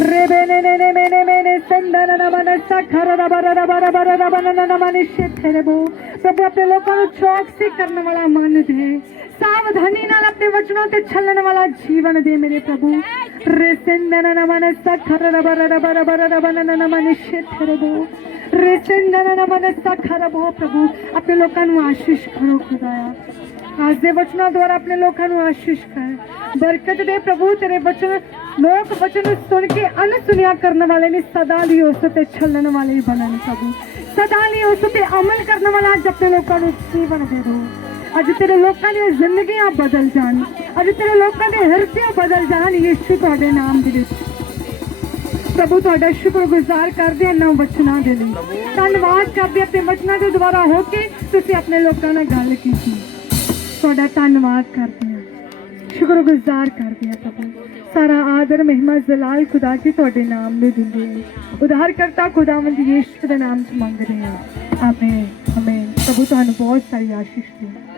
ਰੇ ਬੇਨੇ ਨੇ ਮੈਨੇ ਸੰਦਨ ਨਾ ਮਨ ਸਖਰ ਰਬਰ ਰਬਰ ਰਬਰ ਰਬਨ ਨਾ ਮਨ ਸ਼ੇਥਰਬੋ ਪ੍ਰਭੂ ਆਪਣੇ ਲੋਕਾਂ ਨੂੰ ਚੌਕਸੀ ਕਰਨ ਵਾਲਾ ਮਨ ਦੇ सावधानी नाल अपने वचनों ते चलने वाला जीवन दे मेरे प्रभु रेसेंदन नमन सखर रबर रबर रबर रबर नमन शेथरबो रेसेंदन नमन सखरबो प्रभु अपने लोकां नु आशीष करो खुदाया आज दे वचनों द्वारा अपने लोकां नु आशीष कर बरकत दे प्रभु तेरे वचन लोग वचन सुन के अनसुनिया करने वाले ने सदा ली उस ते चलने वाले बनन प्रभु सदा ली उस ते अमल करने वाला आज अपने लोकां नु जीवन दे दो ਅੱਜ ਤੇਰੇ ਲੋਕਾਂ ਦੀਆਂ ਜ਼ਿੰਦਗੀਆਂ ਬਦਲ ਜਾਣ ਅੱਜ ਤੇਰੇ ਲੋਕਾਂ ਦੇ ਹਿਰਦੇ ਬਦਲ ਜਾਣ ਯਿਸੂ ਤੁਹਾਡੇ ਨਾਮ ਦੇ ਵਿੱਚ ਪ੍ਰਭੂ ਤੁਹਾਡਾ ਸ਼ੁਕਰਗੁਜ਼ਾਰ ਕਰਦੇ ਹਾਂ ਨਾ ਵਚਨਾਂ ਦੇ ਲਈ ਧੰਨਵਾਦ ਕਰਦੇ ਆਪਣੇ ਵਚਨਾਂ ਦੇ ਦੁਆਰਾ ਹੋ ਕੇ ਤੁਸੀਂ ਆਪਣੇ ਲੋਕਾਂ ਨਾਲ ਗੱਲ ਕੀਤੀ ਤੁਹਾਡਾ ਧੰਨਵਾਦ ਕਰਦੇ ਹਾਂ ਸ਼ੁਕਰਗੁਜ਼ਾਰ ਕਰਦੇ ਹਾਂ ਪ੍ਰਭੂ ਸਾਰਾ ਆਦਰ ਮਹਿਮਾ ਜਲਾਲ ਖੁਦਾ ਜੀ ਤੁਹਾਡੇ ਨਾਮ ਨੂੰ ਦਿੰਦੇ ਹਾਂ ਉਧਾਰਕਰਤਾ ਖੁਦਾਵੰਦ ਯਿਸੂ ਦੇ ਨਾਮ 'ਚ ਮੰਗਦੇ ਹਾਂ ਆਮੀਨ ਆਮੀਨ ਪ੍ਰਭੂ ਤੁਹਾਨੂੰ ਬਹੁਤ ਸਾਰੀ ਆਸ਼ੀਸ਼ ਦੇ